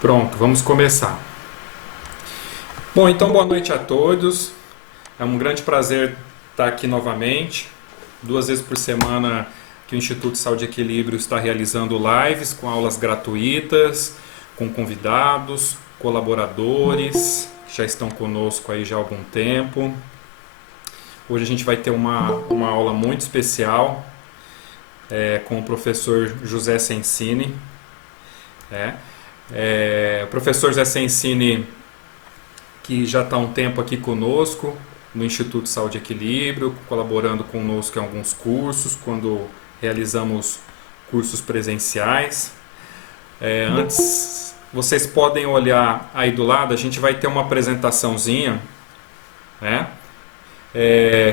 Pronto, vamos começar. Bom, então boa noite a todos. É um grande prazer estar aqui novamente. 2 vezes por semana que o Instituto Saúde e Equilíbrio está realizando lives com aulas gratuitas, com convidados, colaboradores que já estão conosco aí já há algum tempo. Hoje a gente vai ter uma aula muito especial com o professor José Sensini. O professor José Sensini, que já está há um tempo aqui conosco no Instituto Saúde e Equilíbrio, colaborando conosco em alguns cursos, quando realizamos cursos presenciais. Antes, vocês podem olhar aí do lado, a gente vai ter uma apresentaçãozinha, né,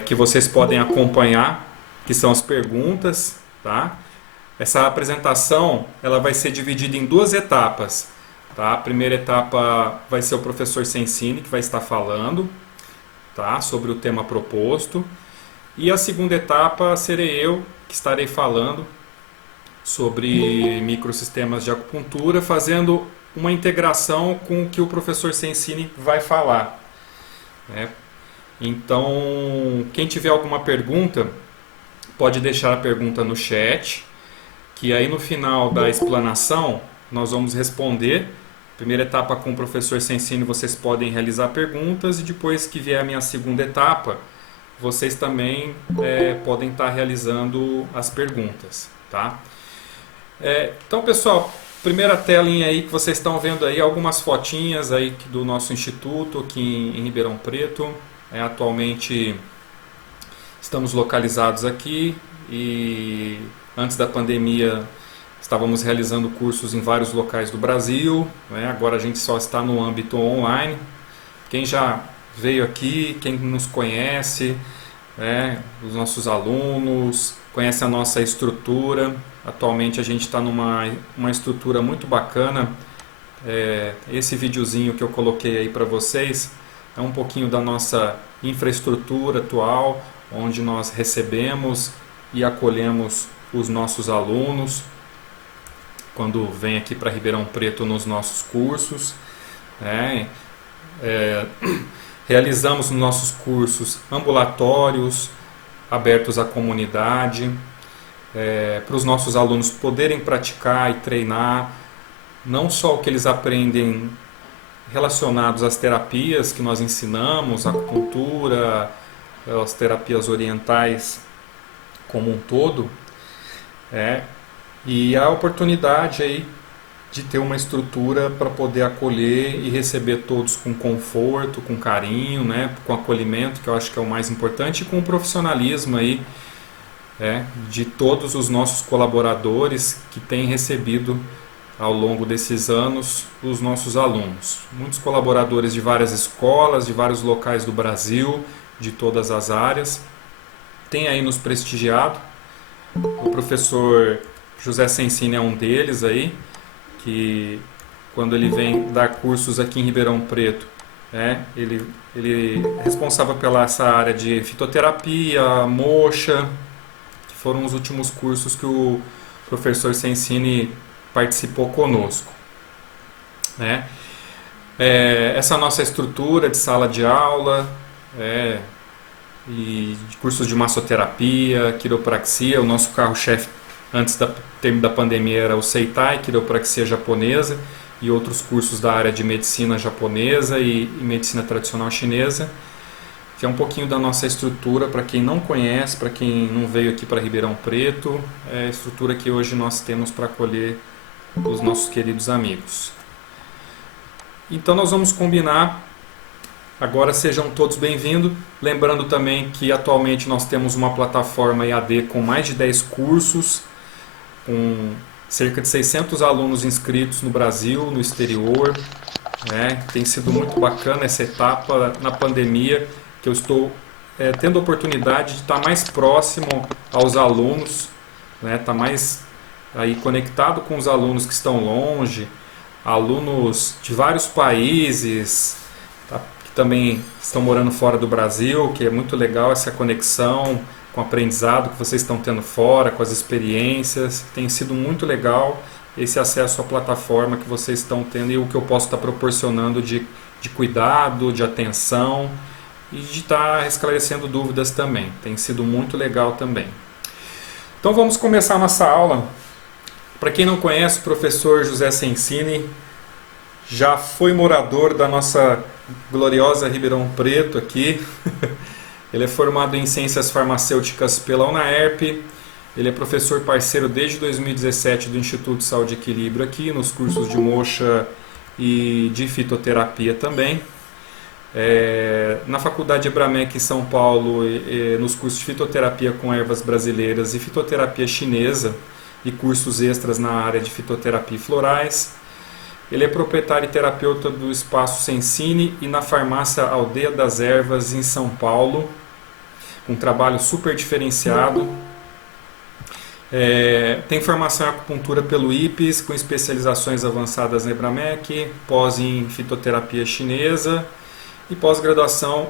que vocês podem acompanhar, que são as perguntas, tá? Essa apresentação ela vai ser dividida em 2 etapas. Tá? A primeira etapa vai ser o professor Sensini, que vai estar falando, tá, sobre o tema proposto. E a segunda etapa serei eu, que estarei falando sobre microsistemas de acupuntura, fazendo uma integração com o que o professor Sensini vai falar. Né? Então, quem tiver alguma pergunta, pode deixar a pergunta no chat, que aí no final da explanação nós vamos responder. Primeira etapa com o professor Sensini, vocês podem realizar perguntas, e depois que vier a minha segunda etapa, vocês também podem estar realizando as perguntas, tá? Então, pessoal, primeira telinha aí que vocês estão vendo aí, algumas fotinhas aí do nosso instituto aqui em Ribeirão Preto. Atualmente estamos localizados aqui e antes da pandemia estávamos realizando cursos em vários locais do Brasil, né? Agora a gente só está no âmbito online. Quem já veio aqui, quem nos conhece, né? Os nossos alunos, conhece a nossa estrutura. Atualmente a gente está numa estrutura muito bacana. Esse videozinho que eu coloquei aí para vocês é um pouquinho da nossa infraestrutura atual, onde nós recebemos e acolhemos os nossos alunos quando vem aqui para Ribeirão Preto nos nossos cursos. Realizamos nos nossos cursos ambulatórios abertos à comunidade, para os nossos alunos poderem praticar e treinar não só o que eles aprendem relacionados às terapias que nós ensinamos, a acupuntura, as terapias orientais como um todo, e a oportunidade aí de ter uma estrutura para poder acolher e receber todos com conforto, com carinho, né, com acolhimento, que eu acho que é o mais importante, e com o profissionalismo aí, de todos os nossos colaboradores que têm recebido ao longo desses anos os nossos alunos. Muitos colaboradores de várias escolas, de vários locais do Brasil, de todas as áreas, têm aí nos prestigiado. O professor José Sensini é um deles aí, que quando ele vem dar cursos aqui em Ribeirão Preto, ele é responsável pela essa área de fitoterapia, moxa, que foram os últimos cursos que o professor Sensini participou conosco. Essa nossa estrutura de sala de aula, e de cursos de massoterapia, quiropraxia. O nosso carro-chefe antes da termo da pandemia era o Seitai, quiropraxia japonesa, e outros cursos da área de medicina japonesa e medicina tradicional chinesa, que é um pouquinho da nossa estrutura para quem não conhece, para quem não veio aqui para Ribeirão Preto. É a estrutura que hoje nós temos para acolher os nossos queridos amigos. Então nós vamos combinar. Agora sejam todos bem-vindos. Lembrando também que atualmente nós temos uma plataforma EAD com mais de 10 cursos, com cerca de 600 alunos inscritos no Brasil, no exterior. Tem sido muito bacana essa etapa na pandemia, que eu estou tendo a oportunidade de estar mais próximo aos alunos, estar mais aí conectado com os alunos que estão longe, alunos de vários países, que também estão morando fora do Brasil, que é muito legal essa conexão com o aprendizado que vocês estão tendo fora, com as experiências. Tem sido muito legal esse acesso à plataforma que vocês estão tendo e o que eu posso estar proporcionando de cuidado, de atenção e de estar esclarecendo dúvidas também. Tem sido muito legal também. Então vamos começar a nossa aula. Para quem não conhece, o professor José Sensini já foi morador da nossa gloriosa Ribeirão Preto aqui. Ele é formado em Ciências Farmacêuticas pela UNAERP. Ele é professor parceiro desde 2017 do Instituto Saúde e Equilíbrio aqui, nos cursos de moxa e de fitoterapia também. Na Faculdade Ebramec em São Paulo, nos cursos de fitoterapia com ervas brasileiras e fitoterapia chinesa e cursos extras na área de fitoterapia e florais. Ele é proprietário e terapeuta do Espaço Sensini e na farmácia Aldeia das Ervas em São Paulo, um trabalho super diferenciado. Tem formação em acupuntura pelo IPES, com especializações avançadas na Ebramec, pós em fitoterapia chinesa e pós-graduação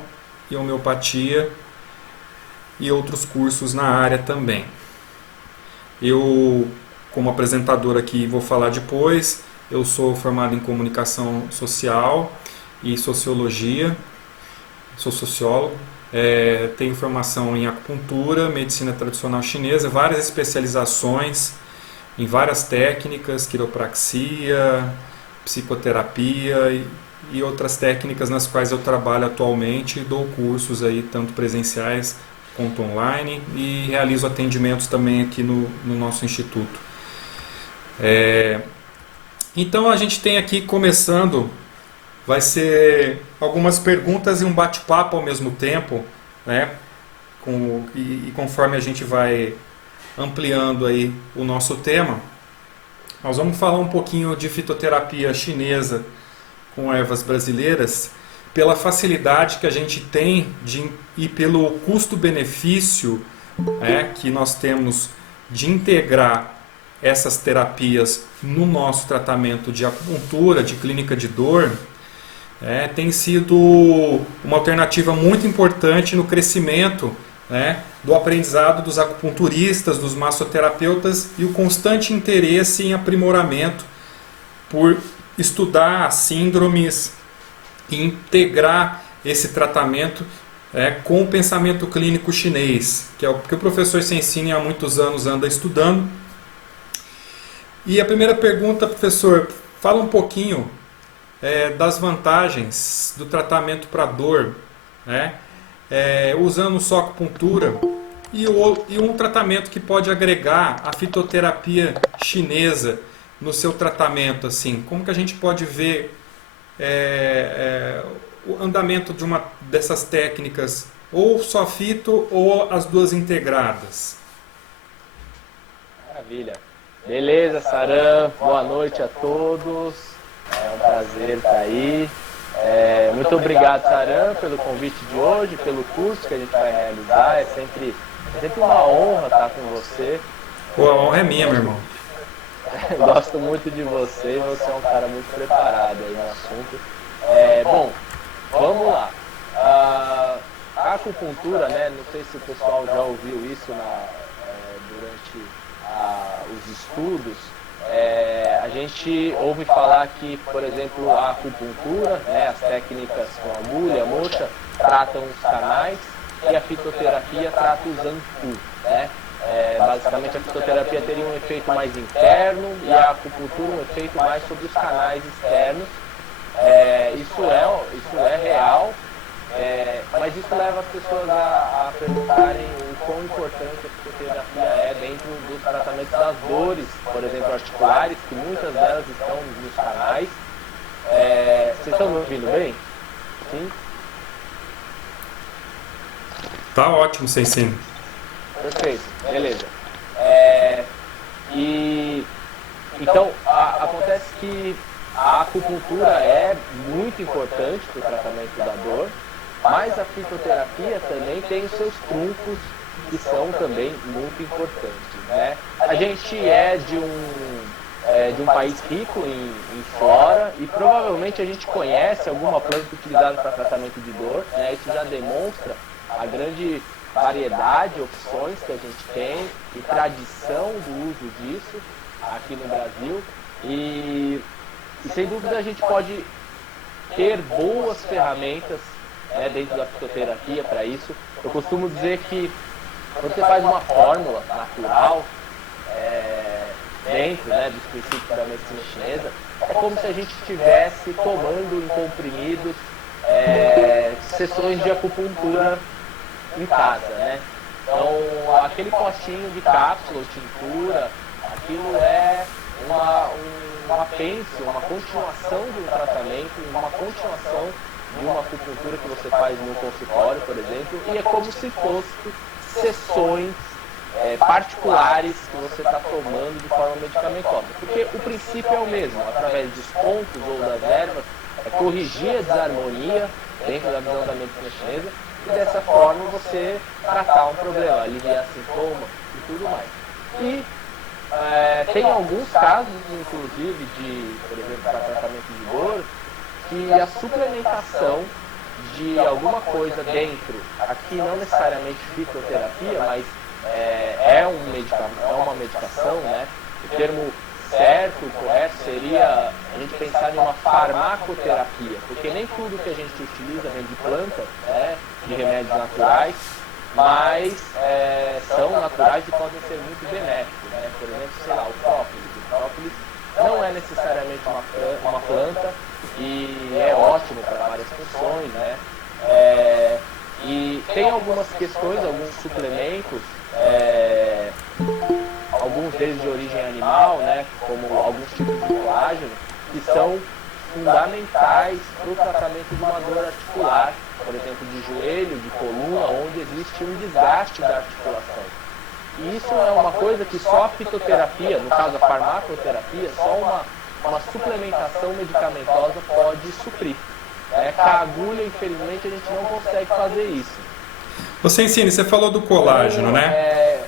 em homeopatia e outros cursos na área também. Eu, como apresentador aqui, vou falar depois. Eu sou formado em comunicação social e sociologia, sou sociólogo. Tenho formação em acupuntura, medicina tradicional chinesa, várias especializações em várias técnicas, quiropraxia, psicoterapia e outras técnicas nas quais eu trabalho atualmente. Dou cursos aí, tanto presenciais quanto online, e realizo atendimentos também aqui no nosso instituto. Então a gente tem aqui, começando, vai ser algumas perguntas e um bate-papo ao mesmo tempo, né? E conforme a gente vai ampliando aí o nosso tema, nós vamos falar um pouquinho de fitoterapia chinesa com ervas brasileiras, pela facilidade que a gente tem e pelo custo-benefício, que nós temos de integrar essas terapias no nosso tratamento de acupuntura, de clínica de dor. Tem sido uma alternativa muito importante no crescimento, do aprendizado dos acupunturistas, dos massoterapeutas e o constante interesse em aprimoramento por estudar síndromes e integrar esse tratamento com o pensamento clínico chinês, que é o que o professor Sensini há muitos anos anda estudando. E a primeira pergunta, professor, fala um pouquinho das vantagens do tratamento para dor, usando só acupuntura e um tratamento que pode agregar a fitoterapia chinesa no seu tratamento, assim, como que a gente pode ver o andamento de uma dessas técnicas, ou só fito ou as duas integradas? Maravilha. Beleza, Saran, boa noite a todos, é um prazer estar aí. Muito obrigado, Saran, pelo convite de hoje, pelo curso que a gente vai realizar. É sempre uma honra estar com você. Pô, a honra é minha, meu irmão. Gosto muito de você, você é um cara muito preparado aí no assunto. Bom, vamos lá. A acupuntura, não sei se o pessoal já ouviu isso durante os estudos, a gente ouve falar que, por exemplo, a acupuntura, as técnicas com agulha, moxa, tratam os canais e a fitoterapia trata os antu, basicamente a fitoterapia teria um efeito mais interno e a acupuntura um efeito mais sobre os canais externos. Isso é real, mas isso leva as pessoas a perguntarem o quão importante a fitoterapia é dentro dos tratamentos das dores, por exemplo, articulares, que muitas delas estão nos canais. Vocês estão me ouvindo bem? Sim? Tá ótimo, Sensei. Perfeito, beleza. Então, acontece que a acupuntura é muito importante para o tratamento da dor, mas a fitoterapia também tem os seus trunfos que são também muito importantes, A gente é de um país rico em flora e provavelmente a gente conhece alguma planta utilizada para tratamento de dor, Isso já demonstra a grande variedade de opções que a gente tem e tradição do uso disso. aqui no Brasil e sem dúvida a gente pode ter boas ferramentas, né, dentro da fitoterapia para isso. Eu costumo dizer que quando você faz uma fórmula natural, dentro, né, dos princípios da medicina chinesa, é como se a gente estivesse tomando em comprimidos sessões de acupuntura em casa, né? Então, aquele potinho de cápsula ou tintura, aquilo é um apêndice, uma continuação de um tratamento, uma continuação de uma acupuntura que você faz no consultório, por exemplo, e é como se fosse sessões particulares que você está tomando de forma medicamentosa. Porque o princípio é o mesmo, através dos pontos ou das ervas, é corrigir a desarmonia dentro da visão da medicina chinesa e dessa forma você tratar um problema, aliviar sintomas e tudo mais. E tem alguns casos, inclusive, por exemplo, para tratamento de dor, que a suplementação de alguma coisa dentro, aqui não necessariamente fitoterapia, mas é uma medicação, né? O termo certo, correto, seria a gente pensar em uma farmacoterapia, porque nem tudo que a gente utiliza vem de planta, né, de remédios naturais, mas são naturais e podem ser muito benéficos, né? Por exemplo, sei lá, o própolis. O própolis não é necessariamente uma planta e é ótimo para várias funções, né? E tem algumas questões, alguns suplementos, alguns deles de origem animal, né, como alguns tipos de colágeno, que são fundamentais para o tratamento de uma dor articular, por exemplo, de joelho, de coluna, onde existe um desgaste da articulação. E isso é uma coisa que só a fitoterapia, no caso a farmacoterapia, só uma suplementação medicamentosa pode suprir. Com a agulha, infelizmente, a gente não consegue fazer isso. Você ensina, você falou do colágeno, né?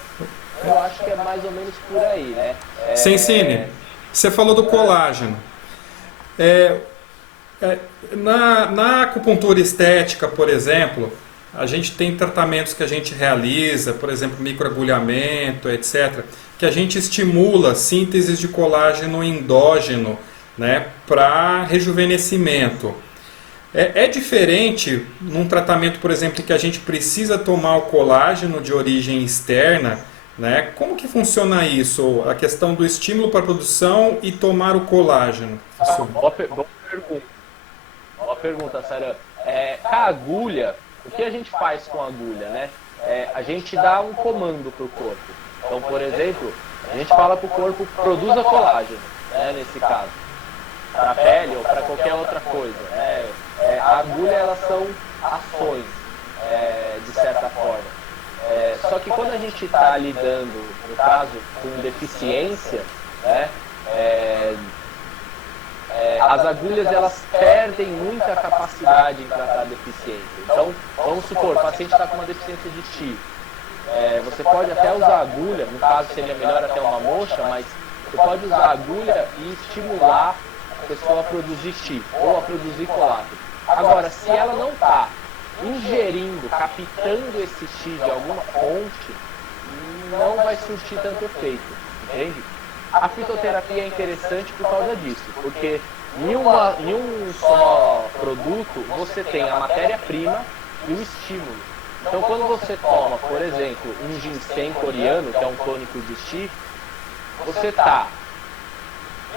Eu acho que é mais ou menos por aí, né? Sensine, você falou do colágeno. Na acupuntura estética, por exemplo, a gente tem tratamentos que a gente realiza, por exemplo, microagulhamento, etc., que a gente estimula a síntese de colágeno endógeno, né, para rejuvenescimento. É diferente num tratamento, por exemplo, que a gente precisa tomar o colágeno de origem externa, né? Como que funciona isso? A questão do estímulo para a produção e tomar o colágeno? Boa pergunta, Sara. Com a agulha, o que a gente faz com a agulha, né? A gente dá um comando para o corpo. Então, por exemplo, a gente fala para o corpo, produza colágeno, né, nesse caso, para a pele ou para qualquer outra coisa, né? A agulha, elas são ações, de certa forma. Só que quando a gente está lidando, no caso, com deficiência, né, as agulhas, elas perdem muita capacidade em tratar a deficiência. Então, vamos supor, o paciente está com uma deficiência de Qi. Você pode até usar a agulha, no caso seria melhor até uma moxa, mas você pode usar a agulha e estimular a pessoa a produzir Qi ou a produzir colágeno. Agora, se ela não está ingerindo, captando esse Qi de alguma fonte, não vai surtir tanto efeito, entende? A fitoterapia é interessante por causa disso, porque em um só produto você tem a matéria-prima e o estímulo. Então, quando você toma, por exemplo, um ginseng coreano, que é um tônico de Qi, você está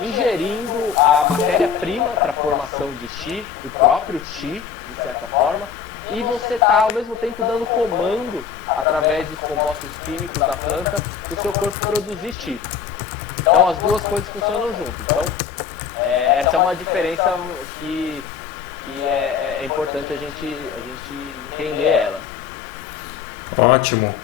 ingerindo a matéria-prima para a formação de Qi, do próprio Qi, de certa forma, e você está ao mesmo tempo dando comando, através dos compostos químicos da planta, para o seu corpo produzir Qi. Então as duas coisas funcionam junto. Então essa é uma diferença que é importante a gente entender ela. Ótimo.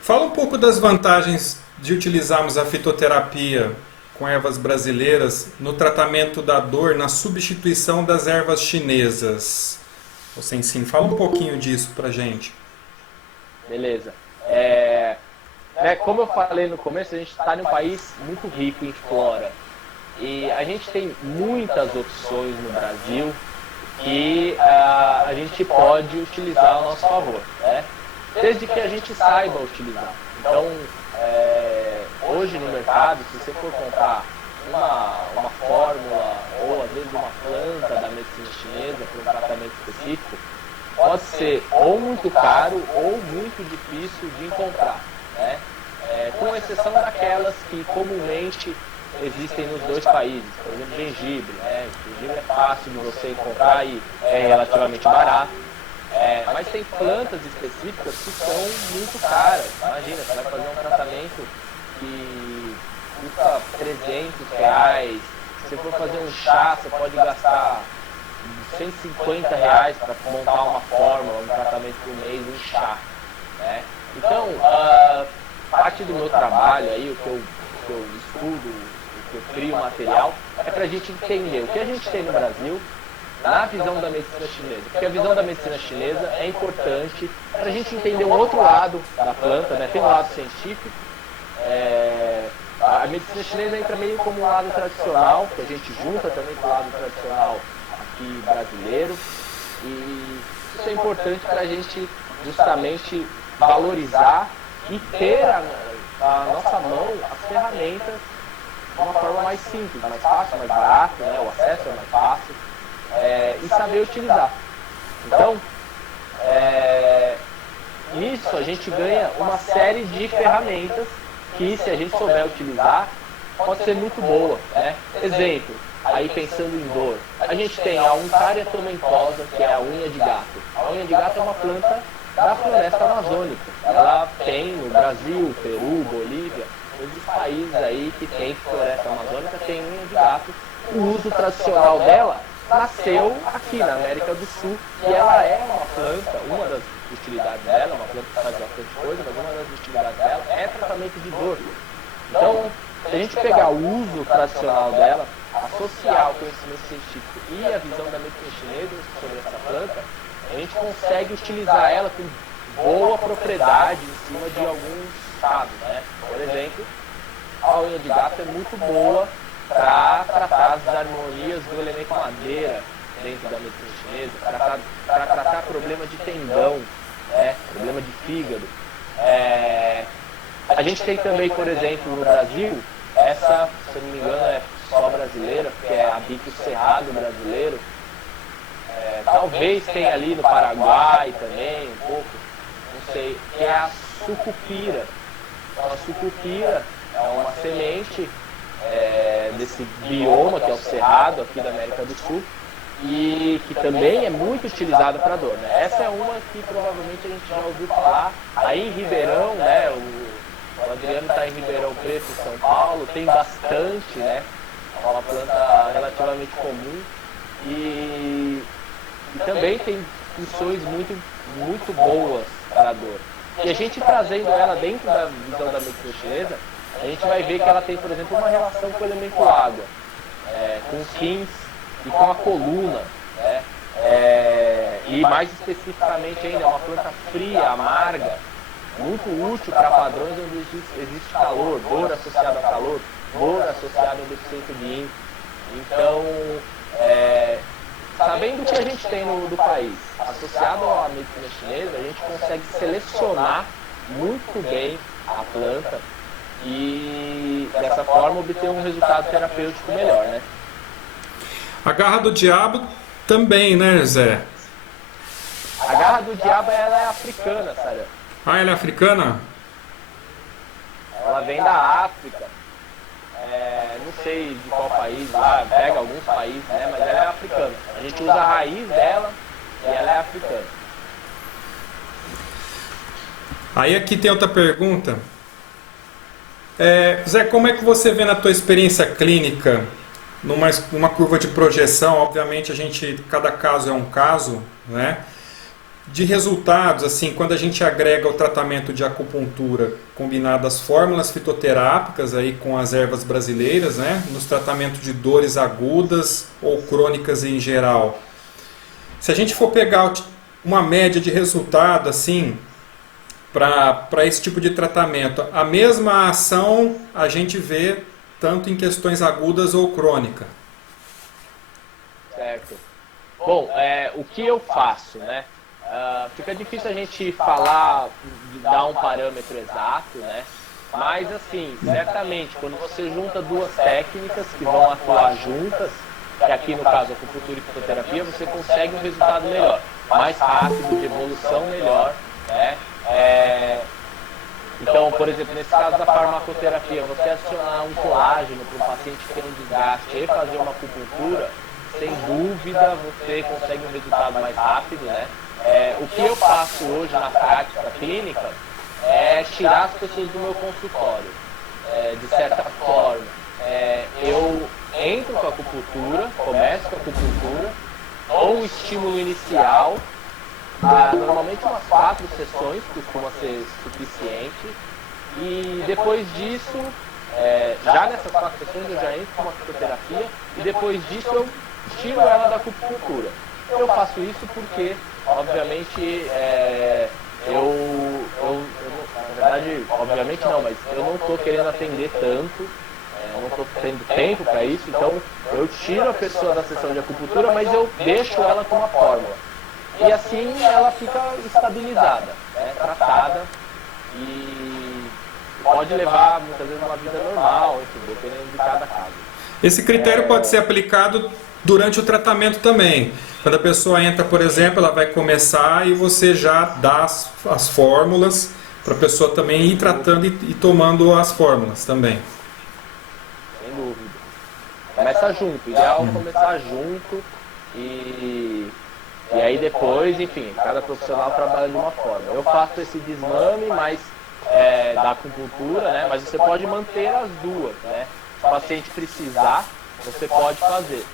Fala um pouco das vantagens de utilizarmos a fitoterapia com ervas brasileiras no tratamento da dor, na substituição das ervas chinesas. Você ensina, fala um pouquinho disso pra gente. Beleza. Como eu falei no começo, a gente está num país muito rico em flora. E a gente tem muitas opções no Brasil que a gente pode utilizar a nosso favor, né? Desde que a gente saiba utilizar. Então, hoje no mercado, se você for comprar uma fórmula ou às vezes uma planta da medicina chinesa para um tratamento específico, pode ser ou muito caro ou muito difícil de encontrar, né? Com exceção daquelas que comumente existem nos dois países, por exemplo, gengibre, né? Gengibre é fácil de você encontrar e é relativamente barato. Mas tem plantas específicas que são muito caras. Imagina, você vai fazer um tratamento que custa R$ 300. Se você for fazer um chá, você pode gastar R$ 150 para montar uma fórmula, um tratamento por mês, um chá, né? Então, parte do meu trabalho aí, o que eu estudo, o que eu crio material, é para a gente entender o que a gente tem no Brasil na visão da medicina chinesa. Porque a visão da medicina chinesa é importante para a gente entender um outro lado da planta, né? Tem um lado científico, a medicina chinesa entra meio como um lado tradicional, que a gente junta também com o lado tradicional aqui brasileiro, e isso é importante para a gente justamente valorizar e ter na nossa mão as ferramentas de uma forma mais simples, mais fácil, mais barata, né? O acesso é mais fácil, e saber utilizar. Então, nisso a gente ganha uma série de ferramentas que, se a gente souber utilizar, pode ser muito boa, né? Exemplo, aí pensando em dor, a gente tem a Uncaria tomentosa, que é a unha de gato. A unha de gato é uma planta da floresta amazônica. Ela tem no Brasil, Peru, Bolívia, todos os países aí que tem floresta amazônica tem unha de gato. O uso tradicional dela nasceu aqui na América do Sul, e ela é uma planta, uma das utilidades dela, uma planta que faz bastante coisa, mas uma das utilidades dela é tratamento de dor. Então, se a gente pegar o uso tradicional dela, associar o conhecimento científico e a visão da medicina chinesa sobre essa planta, a gente consegue utilizar ela com boa propriedade em cima de alguns casos, né? Por exemplo, a unha de gato é muito boa para tratar as desarmonias do elemento madeira dentro da medicina chinesa, para tratar problema de tendão, né? Problema de fígado. A gente tem também, por exemplo, no Brasil, essa, se eu não me engano, é só brasileira, porque é a bico cerrado brasileiro. Talvez tenha ali no Paraguai também, um pouco, não sei, que é a sucupira. Então, a sucupira é uma semente desse bioma, que é o cerrado aqui da América do Sul, e que também é muito utilizada para dor, né? Essa é uma que provavelmente a gente já ouviu falar aí em Ribeirão, né? O Adriano está em Ribeirão Preto, São Paulo, tem bastante, né? É uma planta relativamente comum e também tem funções muito, muito boas para a dor. E a gente trazendo ela dentro da visão da medicina chinesa, a gente vai ver que ela tem, por exemplo, uma relação com o elemento água, com os rins e com a coluna, né? E mais especificamente ainda, é uma planta fria, amarga, muito útil para padrões onde existe calor, dor associada ao calor, dor associada à deficiência de yin. Então, sabendo o que a gente tem do país, associado à medicina chinesa, a gente consegue selecionar muito bem a planta e dessa forma obter um resultado terapêutico melhor, né? A garra do diabo também, né, Zé? A garra do diabo, ela é africana, sabe? Ah, ela é africana? Ela vem da África. Não sei de qual país lá, pega alguns países, né? Mas ela é africana. A gente usa a raiz dela e ela é africana. Aí aqui tem outra pergunta. Zé, como é que você vê na tua experiência clínica, numa curva de projeção, obviamente cada caso é um caso, né? De resultados, assim, quando a gente agrega o tratamento de acupuntura combinado às fórmulas fitoterápicas aí com as ervas brasileiras, né, nos tratamentos de dores agudas ou crônicas em geral. Se a gente for pegar uma média de resultado assim para esse tipo de tratamento, a mesma ação a gente vê tanto em questões agudas ou crônicas. Certo. Bom, o que eu faço, né? Fica difícil a gente falar, dar um parâmetro exato, né? Mas assim, certamente, quando você junta duas técnicas que vão atuar juntas, que aqui no caso a acupuntura e fitoterapia, você consegue um resultado melhor, mais rápido, de evolução melhor, né? Então, por exemplo, nesse caso da farmacoterapia, você adicionar um colágeno para um paciente que tem um desgaste e fazer uma acupuntura, sem dúvida você consegue um resultado mais rápido, né? O que eu faço hoje na prática clínica é tirar as pessoas do meu consultório, de certa forma. Eu entro com a acupuntura, começo com a acupuntura, ou o estímulo inicial, normalmente umas 4 sessões costuma ser suficiente, e depois disso, já nessas 4 sessões eu já entro com uma fitoterapia, e depois disso eu tiro ela da acupuntura. Eu faço isso porque, obviamente, na verdade, obviamente não, mas eu não estou querendo atender tanto, eu não estou tendo tempo para isso, então eu tiro a pessoa da sessão de acupuntura, mas eu deixo ela com uma fórmula. E assim ela fica estabilizada, tratada, e pode levar muitas vezes uma vida normal, enfim, dependendo de cada caso. Esse critério pode ser aplicado durante o tratamento também. Quando a pessoa entra, por exemplo, ela vai começar e você já dá as fórmulas para a pessoa também ir tratando e tomando as fórmulas também. Sem dúvida. Começa junto, ideal começar junto e aí depois, enfim, cada profissional trabalha de uma forma. Eu faço esse desmame, mas da acupuntura, né? Mas você pode manter as duas, né? Se o paciente precisar, você pode fazer.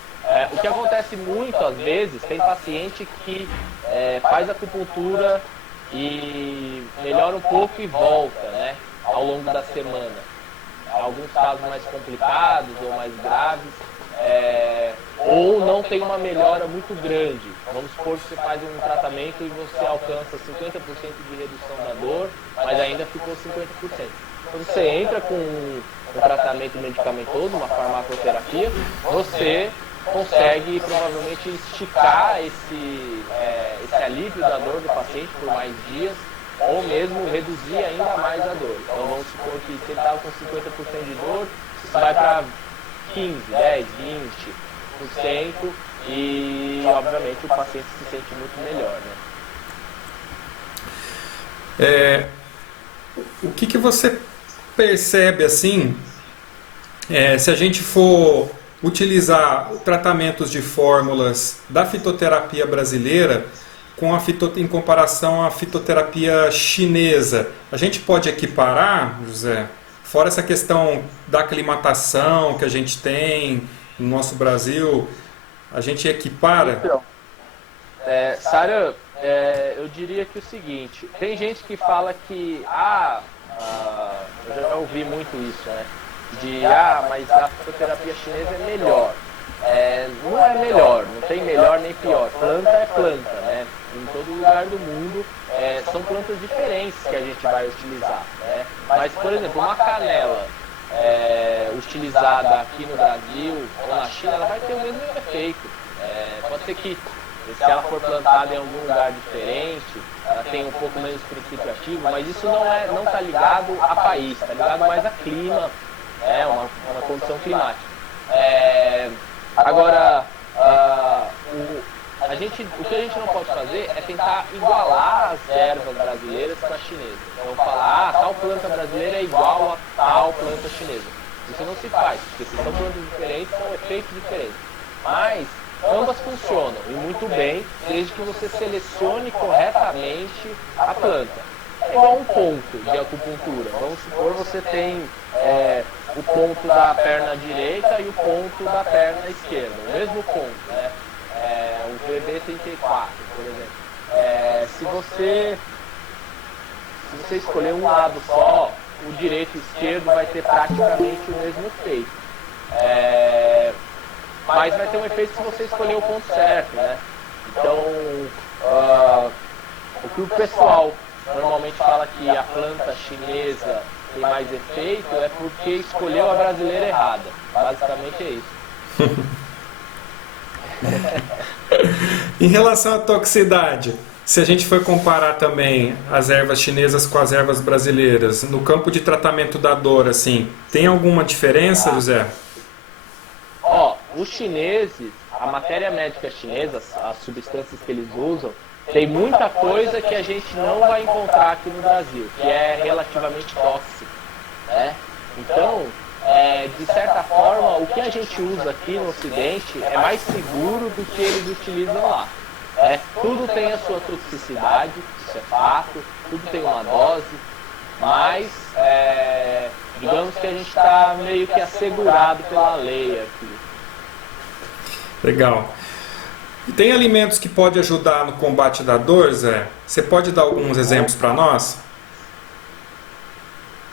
O que acontece muito, às vezes, tem paciente que faz acupuntura e melhora um pouco e volta, né? Ao longo da semana. Alguns casos mais complicados ou mais graves, ou não tem uma melhora muito grande. Vamos supor que você faz um tratamento e você alcança 50% de redução da dor, mas ainda ficou 50%. Quando você entra com um tratamento medicamentoso, uma farmacoterapia, você consegue provavelmente esticar esse alívio da dor do paciente por mais dias, ou mesmo reduzir ainda mais a dor. Então vamos supor que se ele estava com 50% de dor, isso vai para 15, 10, 20%, e obviamente o paciente se sente muito melhor, né? O que você percebe assim, se a gente for utilizar tratamentos de fórmulas da fitoterapia brasileira em comparação à fitoterapia chinesa, a gente pode equiparar, José? Fora essa questão da aclimatação que a gente tem no nosso Brasil, a gente equipara? Então, Sário, eu diria que o seguinte, tem gente que fala que, eu já ouvi muito isso, né? Mas a fitoterapia chinesa é melhor. Não é melhor, não tem melhor nem pior. Planta é planta, né? Em todo lugar do mundo são plantas diferentes que a gente vai utilizar, né? Mas, por exemplo, uma canela utilizada aqui no Brasil ou na China, ela vai ter o mesmo efeito. Pode ser que, se ela for plantada em algum lugar diferente, ela tem um pouco menos princípio ativo, mas isso não está ligado a país, está ligado mais a clima, uma condição climática. Agora, o que a gente não pode fazer é tentar igualar as ervas brasileiras com a chinesa. Então falar, tal planta brasileira é igual a tal planta chinesa. Isso não se faz, porque se são plantas diferentes, são efeitos diferentes. Mas ambas funcionam, e muito bem, desde que você selecione corretamente a planta. É igual um ponto de acupuntura. Vamos supor você tem o ponto da perna direita e o ponto da perna esquerda, o mesmo ponto, né? O VB34, por exemplo. Se você escolher um lado só, o direito e o esquerdo vai ter praticamente o mesmo efeito. Mas vai ter um efeito se você escolher o ponto certo, né? Então, o que o pessoal normalmente fala que a planta chinesa tem mais efeito é porque escolheu a brasileira errada. Basicamente é isso. Em relação à toxicidade, Se a gente for comparar também as ervas chinesas com as ervas brasileiras, no campo de tratamento da dor, assim, tem alguma diferença, José? Ó, os chineses, a matéria médica chinesa, as substâncias que eles usam, tem muita coisa que a gente não vai encontrar aqui no Brasil, que é relativamente tóxico, né? Então, de certa forma, o que a gente usa aqui no Ocidente é mais seguro do que eles utilizam lá. Tudo tem a sua toxicidade, isso é fato, tudo tem uma dose, mas digamos que a gente está meio que assegurado pela lei aqui. Legal. E tem alimentos que podem ajudar no combate da dor, Zé? Você pode dar alguns exemplos para nós?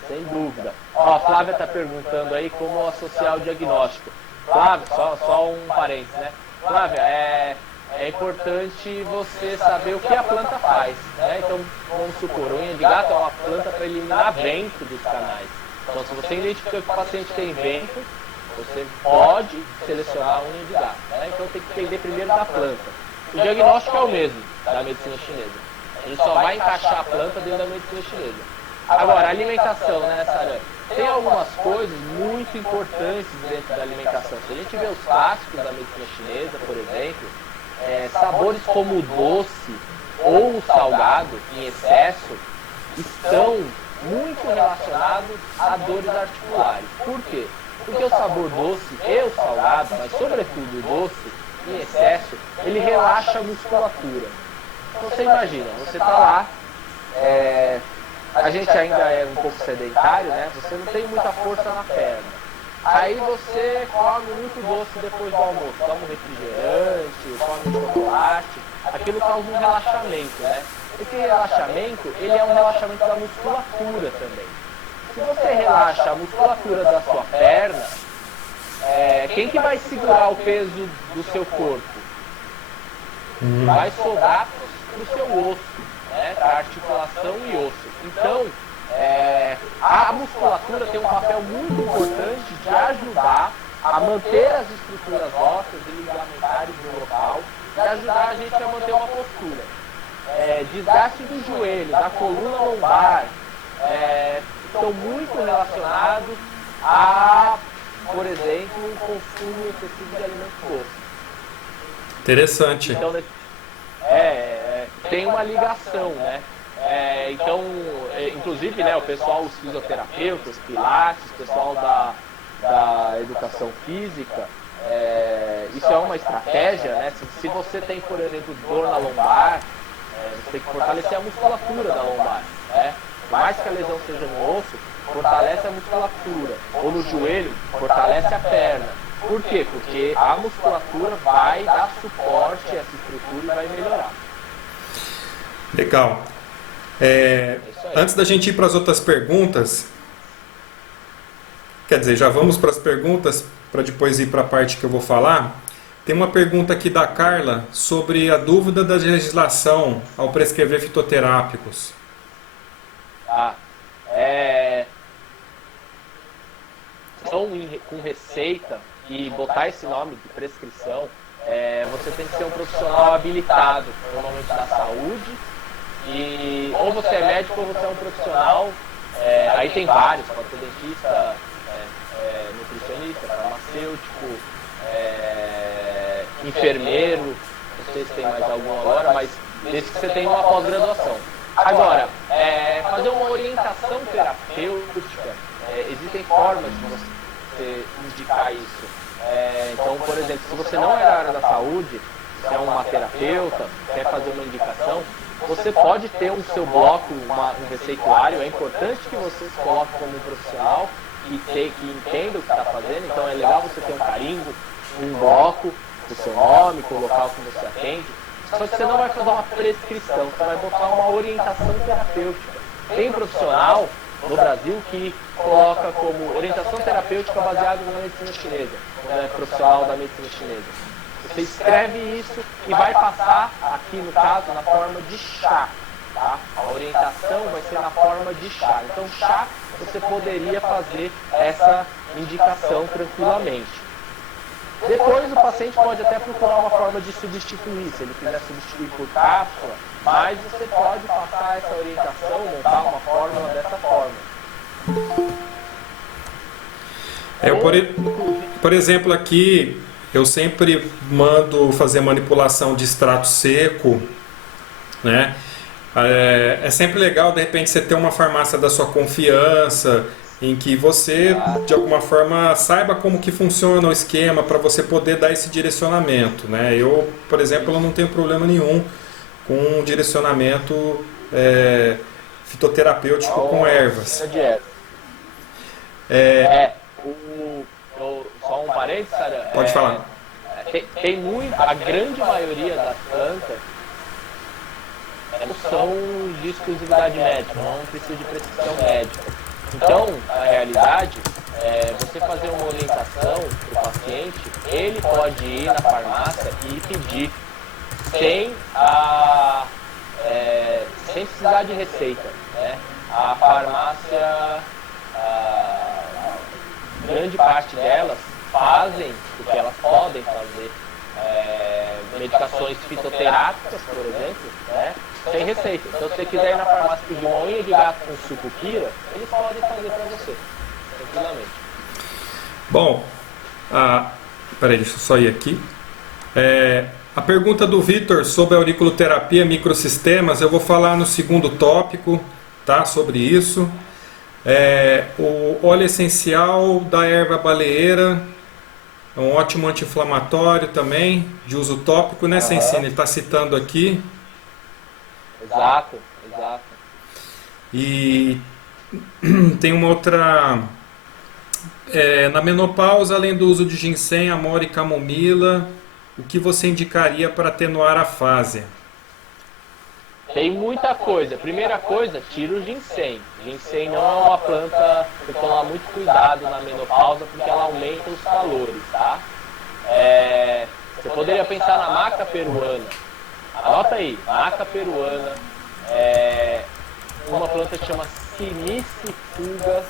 Sem dúvida. Ó, a Flávia está perguntando aí como associar o diagnóstico. Flávia, só um parênteses, né? Flávia, é importante você saber o que a planta faz, né? Então, vamos supor, unha de gato é uma planta para eliminar vento dos canais. Então, se você identifica que o paciente tem vento, você pode selecionar a unha de gato, né? Então, tem que entender primeiro da planta. O diagnóstico é o mesmo da medicina chinesa. A gente só vai encaixar a planta dentro da medicina chinesa. Agora, alimentação, né, Sarah? Tem algumas coisas muito importantes dentro da alimentação. Se a gente vê os clássicos da medicina chinesa, por exemplo, sabores como o doce ou o salgado em excesso estão muito relacionados a dores articulares. Por quê? Porque o sabor doce e o salgado, mas sobretudo o doce em excesso, ele relaxa a musculatura. Então você imagina, você está lá, a gente ainda é um pouco sedentário, né? Você não tem muita força na perna. Aí você come muito doce depois do almoço, toma um refrigerante, come um chocolate, aquilo causa um relaxamento, né? Esse relaxamento, ele é um relaxamento da musculatura também. Se você relaxa a musculatura da sua perna, quem que vai segurar o peso do seu corpo? Vai sobrar para o seu osso, né? Para articulação e osso. Então, a musculatura tem um papel muito importante de ajudar a manter as estruturas ósseas e ligamentares do local e ajudar a gente a manter uma postura. Desgaste do joelho, da coluna lombar, estão muito relacionados a, por exemplo, o consumo excessivo de alimentos doces. Interessante. Então, tem uma ligação, né? Então, inclusive, né, o pessoal, os fisioterapeutas, pilates, o pessoal da educação física, isso é uma estratégia, né? Se você tem, por exemplo, dor na lombar, você tem que fortalecer a musculatura da lombar, né? Por mais que a lesão seja no osso, fortalece a musculatura. Ou no joelho, fortalece a perna. Por quê? Porque a musculatura vai dar suporte a essa estrutura e vai melhorar. Legal. Antes da gente ir para as outras perguntas, quer dizer, já vamos para as perguntas para depois ir para a parte que eu vou falar. Tem uma pergunta aqui da Carla sobre a dúvida da legislação ao prescrever fitoterápicos. Então, com receita e botar esse nome de prescrição, você tem que ser um profissional habilitado, normalmente da saúde, ou você é médico ou você é um profissional, aí tem vários, pode ser dentista, nutricionista, farmacêutico, enfermeiro, não sei se tem mais algum agora, mas desde que você tenha uma pós-graduação. Agora, fazer uma orientação terapêutica, existem formas de você indicar isso. Então, por exemplo, se você não é da área da saúde, se é uma terapeuta, quer fazer uma indicação, você pode ter o seu bloco, um receituário. É importante que você se coloque como um profissional que entenda o que está fazendo. Então é legal você ter um carimbo, um bloco com o seu nome, com o local que você atende. Só que você não vai fazer uma prescrição, você vai botar uma orientação terapêutica. Tem profissional no Brasil que coloca como orientação terapêutica baseada na medicina chinesa, quando é profissional da medicina chinesa. Você escreve isso e vai passar, aqui no caso, na forma de chá. Tá? A orientação vai ser na forma de chá. Então, chá, você poderia fazer essa indicação tranquilamente. Depois o paciente pode até procurar uma forma de substituir, se ele quiser substituir por cápsula, mas você pode passar essa orientação, montar uma fórmula dessa forma. Por exemplo, aqui eu sempre mando fazer manipulação de extrato seco, né? É sempre legal, de repente, você ter uma farmácia da sua confiança, em que você, de alguma forma, saiba como que funciona o esquema para você poder dar esse direcionamento, né? Eu, por exemplo, eu não tenho problema nenhum com um direcionamento fitoterapêutico com ervas. Só um parênteses, Sara. Pode falar. Tem muito, a grande maioria das plantas não são de exclusividade médica, não precisa de prescrição médica. Então, na realidade, você fazer uma orientação para o paciente, ele pode ir na farmácia e pedir sem precisar de receita, né? A farmácia, grande parte delas fazem o que elas podem fazer, medicações fitoterápicas, por exemplo, né? Sem receita. Então, se você quiser ir na farmácia pedir uma unha de gato com sucupira, eles podem fazer para você, tranquilamente. Bom, peraí, deixa eu só ir aqui. A pergunta do Vitor sobre a auriculoterapia microsistemas, eu vou falar no segundo tópico, tá, sobre isso. O óleo essencial da erva baleeira é um ótimo anti-inflamatório também, de uso tópico, né, Sensini? Ele está citando aqui. Exato. E tem uma outra... na menopausa, além do uso de ginseng, amora e camomila, o que você indicaria para atenuar a fase? Tem muita coisa. Primeira coisa, tira o ginseng. Ginseng não é uma planta que toma muito cuidado na menopausa porque ela aumenta os calores, tá? Você poderia pensar na maca peruana. Anota aí, maca peruana, uma planta que chama Sinicifuga.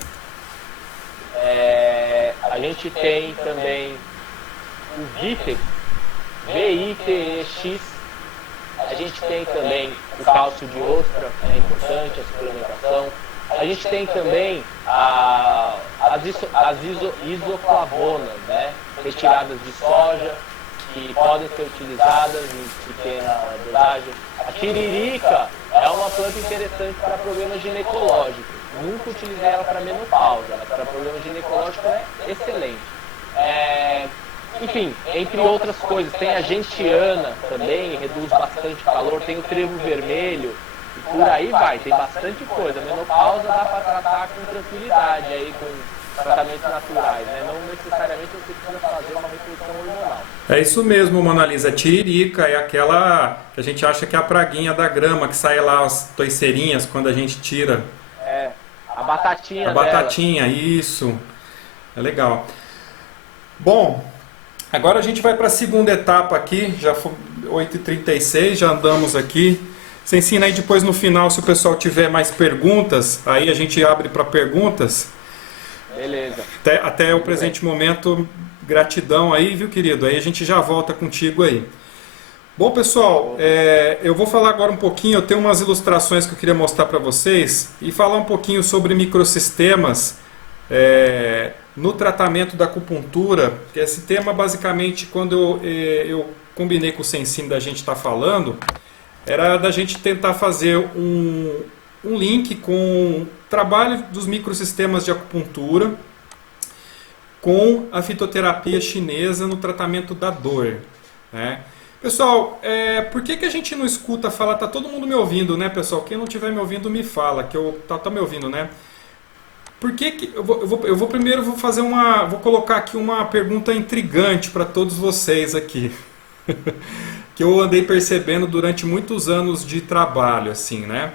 A gente tem também o Vitex, VITEX. A gente tem também o cálcio de ostra, é importante a suplementação. A gente tem também as isoflavonas, né, retiradas de soja, que podem ser utilizadas em pequena dosagem. A tiririca é uma planta interessante para problemas ginecológicos. Nunca utilizei ela para menopausa, mas para problemas ginecológicos é excelente. Enfim, entre outras coisas, tem a gentiana também, reduz bastante calor, tem o trevo vermelho, e por aí vai, tem bastante coisa. A menopausa dá para tratar com tranquilidade, aí, com tratamentos naturais, né? Não necessariamente você precisa fazer uma reposição hormonal. É isso mesmo, Mona Lisa. A tiririca é aquela que a gente acha que é a praguinha da grama, que sai lá as toiceirinhas quando a gente tira. A batatinha A batatinha, isso. É legal. Bom, agora a gente vai para a segunda etapa aqui, já foi 8h36, já andamos aqui. Você ensina aí depois no final, se o pessoal tiver mais perguntas, aí a gente abre para perguntas. Beleza. Até o presente momento, gratidão aí, viu, querido? Aí a gente já volta contigo aí. Bom, pessoal, eu vou falar agora um pouquinho, eu tenho umas ilustrações que eu queria mostrar para vocês e falar um pouquinho sobre microsistemas no tratamento da acupuntura, que esse tema, basicamente, quando eu combinei com o Sensini da gente estar falando, era da gente tentar fazer um link com o trabalho dos microsistemas de acupuntura com a fitoterapia chinesa no tratamento da dor, né? Pessoal, por que a gente não escuta falar? Tá todo mundo me ouvindo, né, pessoal? Quem não estiver me ouvindo, me fala, que tá me ouvindo, né? Por que eu vou primeiro fazer vou colocar aqui uma pergunta intrigante para todos vocês aqui, que eu andei percebendo durante muitos anos de trabalho, assim, né?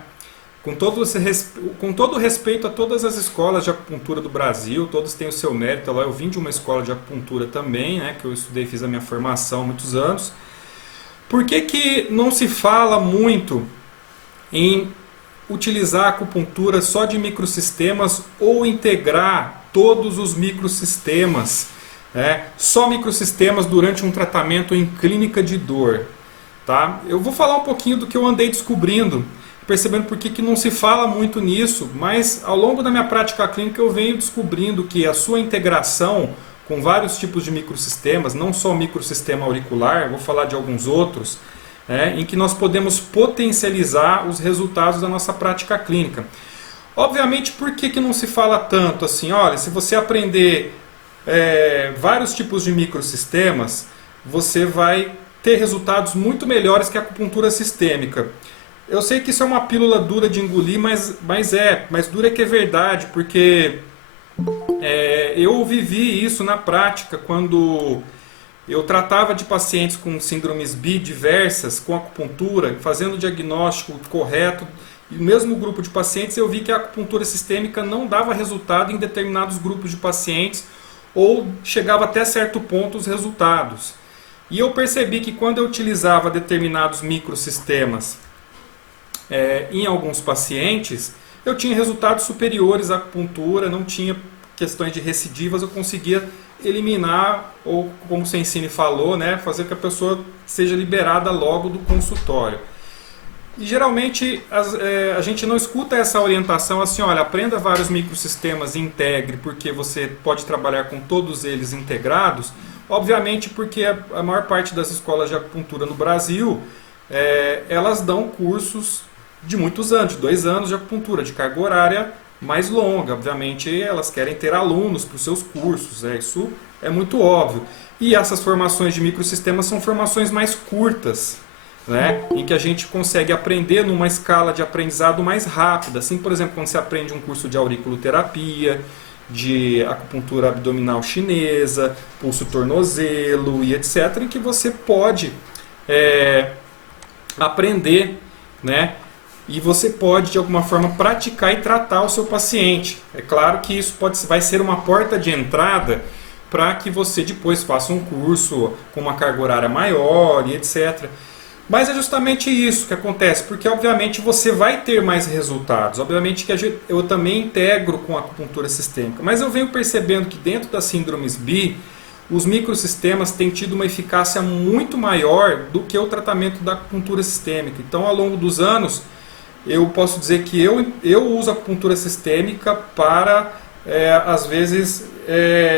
Com todo respeito a todas as escolas de acupuntura do Brasil, todos têm o seu mérito. Lá eu vim de uma escola de acupuntura também, né? Que eu estudei, fiz a minha formação há muitos anos. Por que não se fala muito em utilizar a acupuntura só de microsistemas ou integrar todos os microsistemas Só microsistemas durante um tratamento em clínica de dor. Tá? Eu vou falar um pouquinho do que eu andei descobrindo, percebendo por que não se fala muito nisso, mas ao longo da minha prática clínica eu venho descobrindo que a sua integração com vários tipos de microsistemas, não só o microsistema auricular, vou falar de alguns outros, em que nós podemos potencializar os resultados da nossa prática clínica. Obviamente, por que não se fala tanto assim? Olha, se você aprender vários tipos de microsistemas, você vai ter resultados muito melhores que a acupuntura sistêmica. Eu sei que isso é uma pílula dura de engolir, mas dura é que é verdade, porque eu vivi isso na prática quando eu tratava de pacientes com síndromes BI diversas, com acupuntura, fazendo o diagnóstico correto. E no mesmo grupo de pacientes eu vi que a acupuntura sistêmica não dava resultado em determinados grupos de pacientes ou chegava até certo ponto os resultados. E eu percebi que quando eu utilizava determinados microsistemas em alguns pacientes, eu tinha resultados superiores à acupuntura, não tinha questões de recidivas, eu conseguia eliminar, ou como o Sensini falou, fazer com que a pessoa seja liberada logo do consultório. E geralmente a gente não escuta essa orientação assim, olha, aprenda vários microsistemas e integre, porque você pode trabalhar com todos eles integrados. Obviamente porque a maior parte das escolas de acupuntura no Brasil, elas dão cursos de muitos anos, de 2 anos de acupuntura, de carga horária mais longa. Obviamente elas querem ter alunos para os seus cursos, isso é muito óbvio. E essas formações de microsistemas são formações mais curtas, em que a gente consegue aprender numa escala de aprendizado mais rápida. Assim, por exemplo, quando você aprende um curso de auriculoterapia, de acupuntura abdominal chinesa, pulso tornozelo e etc., em que você pode aprender, e você pode de alguma forma praticar e tratar o seu paciente. É claro que isso vai ser uma porta de entrada para que você depois faça um curso com uma carga horária maior e etc. Mas é justamente isso que acontece, porque obviamente você vai ter mais resultados. Obviamente que eu também integro com a acupuntura sistêmica, mas eu venho percebendo que dentro das síndromes BI, os microsistemas têm tido uma eficácia muito maior do que o tratamento da acupuntura sistêmica. Então, ao longo dos anos, eu posso dizer que eu uso a acupuntura sistêmica para, às vezes,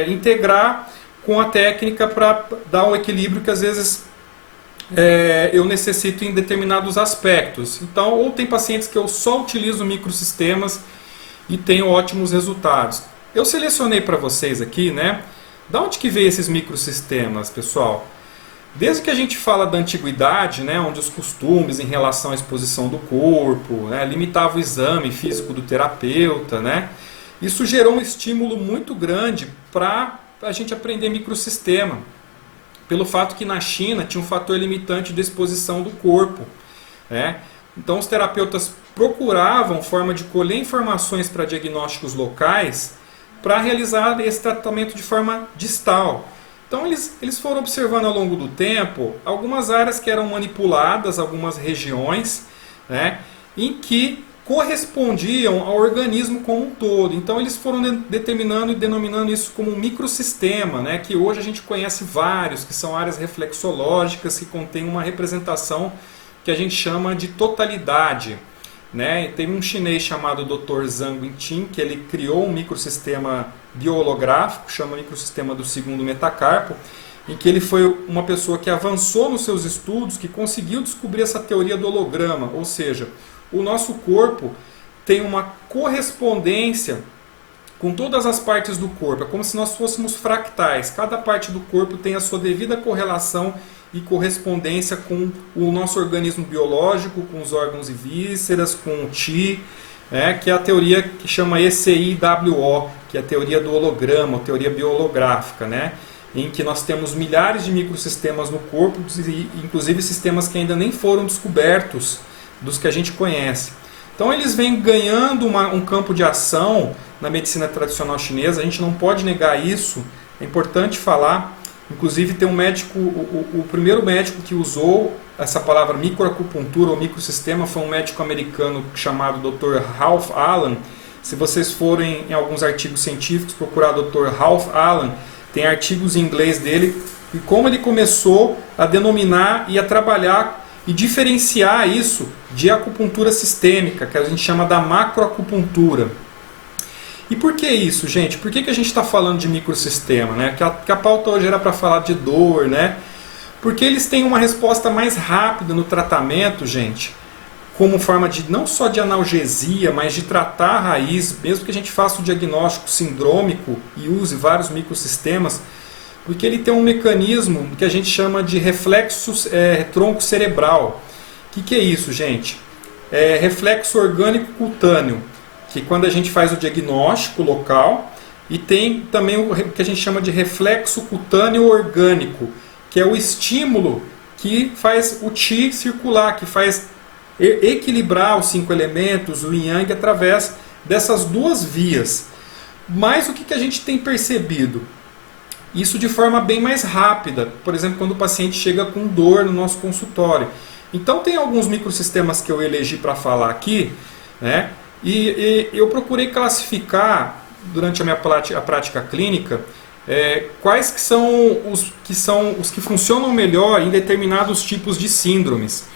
integrar com a técnica para dar um equilíbrio que às vezes eu necessito em determinados aspectos. Então, ou tem pacientes que eu só utilizo microsistemas e tenho ótimos resultados. Eu selecionei para vocês aqui, da onde que veio esses microsistemas, pessoal? Desde que a gente fala da antiguidade, onde os costumes em relação à exposição do corpo, limitavam o exame físico do terapeuta, isso gerou um estímulo muito grande para a gente aprender microsistema. Pelo fato que na China tinha um fator limitante de exposição do corpo. Então os terapeutas procuravam forma de colher informações para diagnósticos locais para realizar esse tratamento de forma distal. Então eles foram observando ao longo do tempo algumas áreas que eram manipuladas, algumas regiões, em que correspondiam ao organismo como um todo. Então eles foram determinando e denominando isso como um microsistema, que hoje a gente conhece vários, que são áreas reflexológicas que contêm uma representação que a gente chama de totalidade. Tem um chinês chamado Dr. Zhang Wenqin, que ele criou um microsistema bioholográfico, chama microsistema do segundo metacarpo, em que ele foi uma pessoa que avançou nos seus estudos, que conseguiu descobrir essa teoria do holograma, ou seja, o nosso corpo tem uma correspondência com todas as partes do corpo. É como se nós fôssemos fractais. Cada parte do corpo tem a sua devida correlação e correspondência com o nosso organismo biológico, com os órgãos e vísceras, com o Qi, que é a teoria que chama ECIWO, que é a teoria do holograma, a teoria bioholográfica, em que nós temos milhares de microsistemas no corpo, inclusive sistemas que ainda nem foram descobertos dos que a gente conhece. Então eles vêm ganhando um campo de ação na medicina tradicional chinesa, a gente não pode negar isso, é importante falar. Inclusive tem um médico, o primeiro médico que usou essa palavra microacupuntura ou microsistema foi um médico americano chamado Dr. Ralph Allen. Se vocês forem em alguns artigos científicos procurar Dr. Ralph Allen, tem artigos em inglês dele, e como ele começou a denominar e a trabalhar e diferenciar isso de acupuntura sistêmica, que a gente chama da macroacupuntura. E por que isso, gente? Por que a gente está falando de microsistema, né? Que a pauta hoje era para falar de dor, né? Porque eles têm uma resposta mais rápida no tratamento, gente, como forma de não só de analgesia, mas de tratar a raiz, mesmo que a gente faça o diagnóstico sindrômico e use vários microsistemas, porque ele tem um mecanismo que a gente chama de reflexo tronco cerebral. O que é isso, gente? É reflexo orgânico cutâneo, que quando a gente faz o diagnóstico local, e tem também o que a gente chama de reflexo cutâneo orgânico, que é o estímulo que faz o Qi circular, que faz equilibrar os 5 elementos, o Yin Yang, através dessas duas vias. Mas o que a gente tem percebido? Isso de forma bem mais rápida, por exemplo, quando o paciente chega com dor no nosso consultório. Então tem alguns microsistemas que eu elegi para falar aqui, né? E eu procurei classificar, durante a minha prática clínica, quais que são os que funcionam melhor em determinados tipos de síndromes.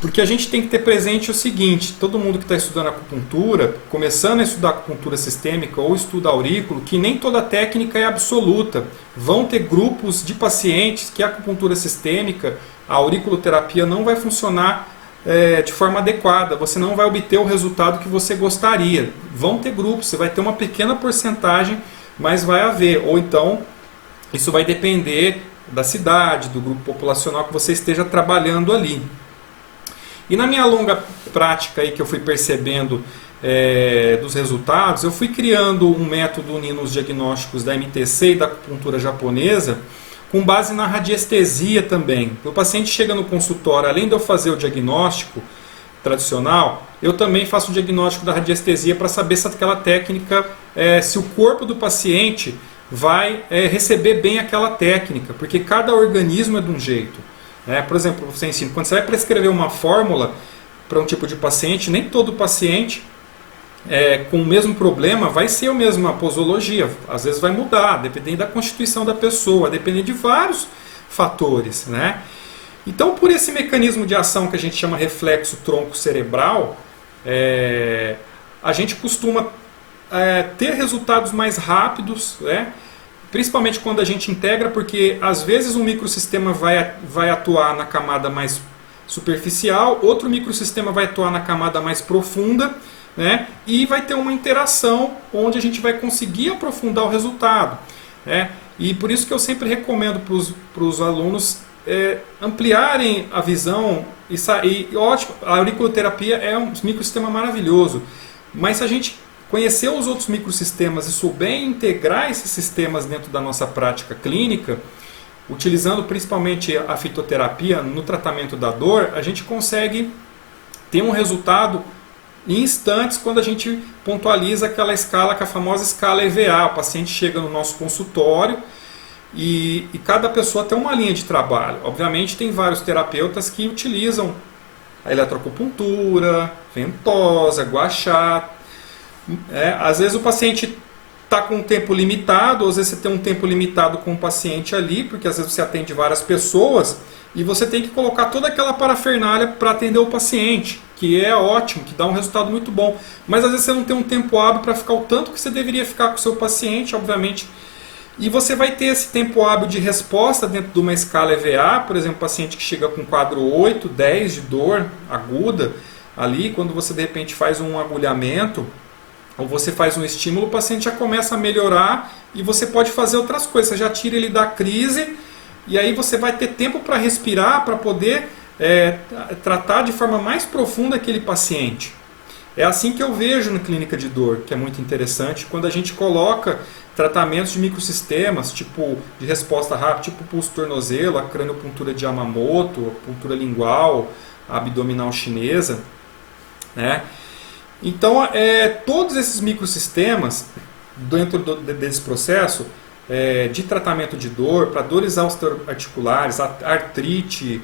Porque a gente tem que ter presente o seguinte: todo mundo que está estudando acupuntura, começando a estudar acupuntura sistêmica ou estuda aurículo, que nem toda técnica é absoluta. Vão ter grupos de pacientes que a acupuntura sistêmica, a auriculoterapia não vai funcionar de forma adequada, você não vai obter o resultado que você gostaria. Vão ter grupos, você vai ter uma pequena porcentagem, mas vai haver. Ou então, isso vai depender da cidade, do grupo populacional que você esteja trabalhando ali. E na minha longa prática aí que eu fui percebendo dos resultados, eu fui criando um método unindo os diagnósticos da MTC e da acupuntura japonesa, com base na radiestesia também. O paciente chega no consultório, além de eu fazer o diagnóstico tradicional, eu também faço o diagnóstico da radiestesia para saber se aquela técnica, se o corpo do paciente vai receber bem aquela técnica, porque cada organismo é de um jeito. Por exemplo, você ensina, quando você vai prescrever uma fórmula para um tipo de paciente, nem todo paciente com o mesmo problema vai ser a mesma posologia. Às vezes vai mudar, dependendo da constituição da pessoa, dependendo de vários fatores, né? Então, por esse mecanismo de ação que a gente chama reflexo tronco cerebral, a gente costuma ter resultados mais rápidos, né? Principalmente quando a gente integra, porque às vezes um microsistema vai atuar na camada mais superficial, outro microsistema vai atuar na camada mais profunda, né? E vai ter uma interação onde a gente vai conseguir aprofundar o resultado, né? E por isso que eu sempre recomendo para os alunos ampliarem a visão e ótimo, a auriculoterapia é um microsistema maravilhoso, mas se a gente conhecer os outros microsistemas e souber integrar esses sistemas dentro da nossa prática clínica, utilizando principalmente a fitoterapia no tratamento da dor, a gente consegue ter um resultado em instantes quando a gente pontualiza aquela escala, que é a famosa escala EVA. O paciente chega no nosso consultório e cada pessoa tem uma linha de trabalho. Obviamente tem vários terapeutas que utilizam a eletroacupuntura, ventosa, gua sha. Às vezes o paciente está com um tempo limitado, ou às vezes você tem um tempo limitado com o paciente ali, porque às vezes você atende várias pessoas e você tem que colocar toda aquela parafernália para atender o paciente, que é ótimo, que dá um resultado muito bom. Mas às vezes você não tem um tempo hábil para ficar o tanto que você deveria ficar com o seu paciente, obviamente. E você vai ter esse tempo hábil de resposta dentro de uma escala EVA, por exemplo, paciente que chega com quadro 8, 10 de dor aguda, ali, quando você de repente faz um agulhamento, ou você faz um estímulo, o paciente já começa a melhorar e você pode fazer outras coisas. Você já tira ele da crise e aí você vai ter tempo para respirar, para poder tratar de forma mais profunda aquele paciente. É assim que eu vejo na clínica de dor, que é muito interessante, quando a gente coloca tratamentos de microsistemas, tipo de resposta rápida, tipo pulso tornozelo, a craniopuntura de Yamamoto, a puntura lingual, a abdominal chinesa, né? Então, todos esses microsistemas, dentro desse processo de tratamento de dor, para dores articulares, artrite,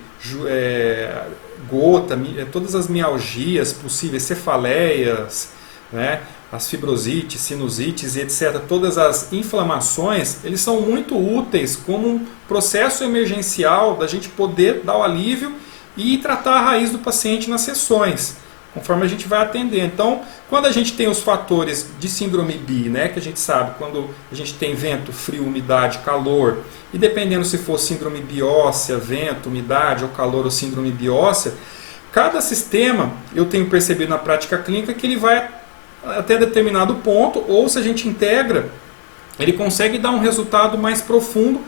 gota, todas as mialgias possíveis, cefaleias, né? as fibrosites, sinusites e etc., todas as inflamações, eles são muito úteis como um processo emergencial da gente poder dar o alívio e tratar a raiz do paciente nas sessões, conforme a gente vai atender. Então, quando a gente tem os fatores de síndrome bi, né, que a gente sabe, quando a gente tem vento, frio, umidade, calor, e dependendo se for síndrome bióssea, vento, umidade ou calor ou síndrome bióssea, cada sistema, eu tenho percebido na prática clínica que ele vai até determinado ponto, ou se a gente integra, ele consegue dar um resultado mais profundo,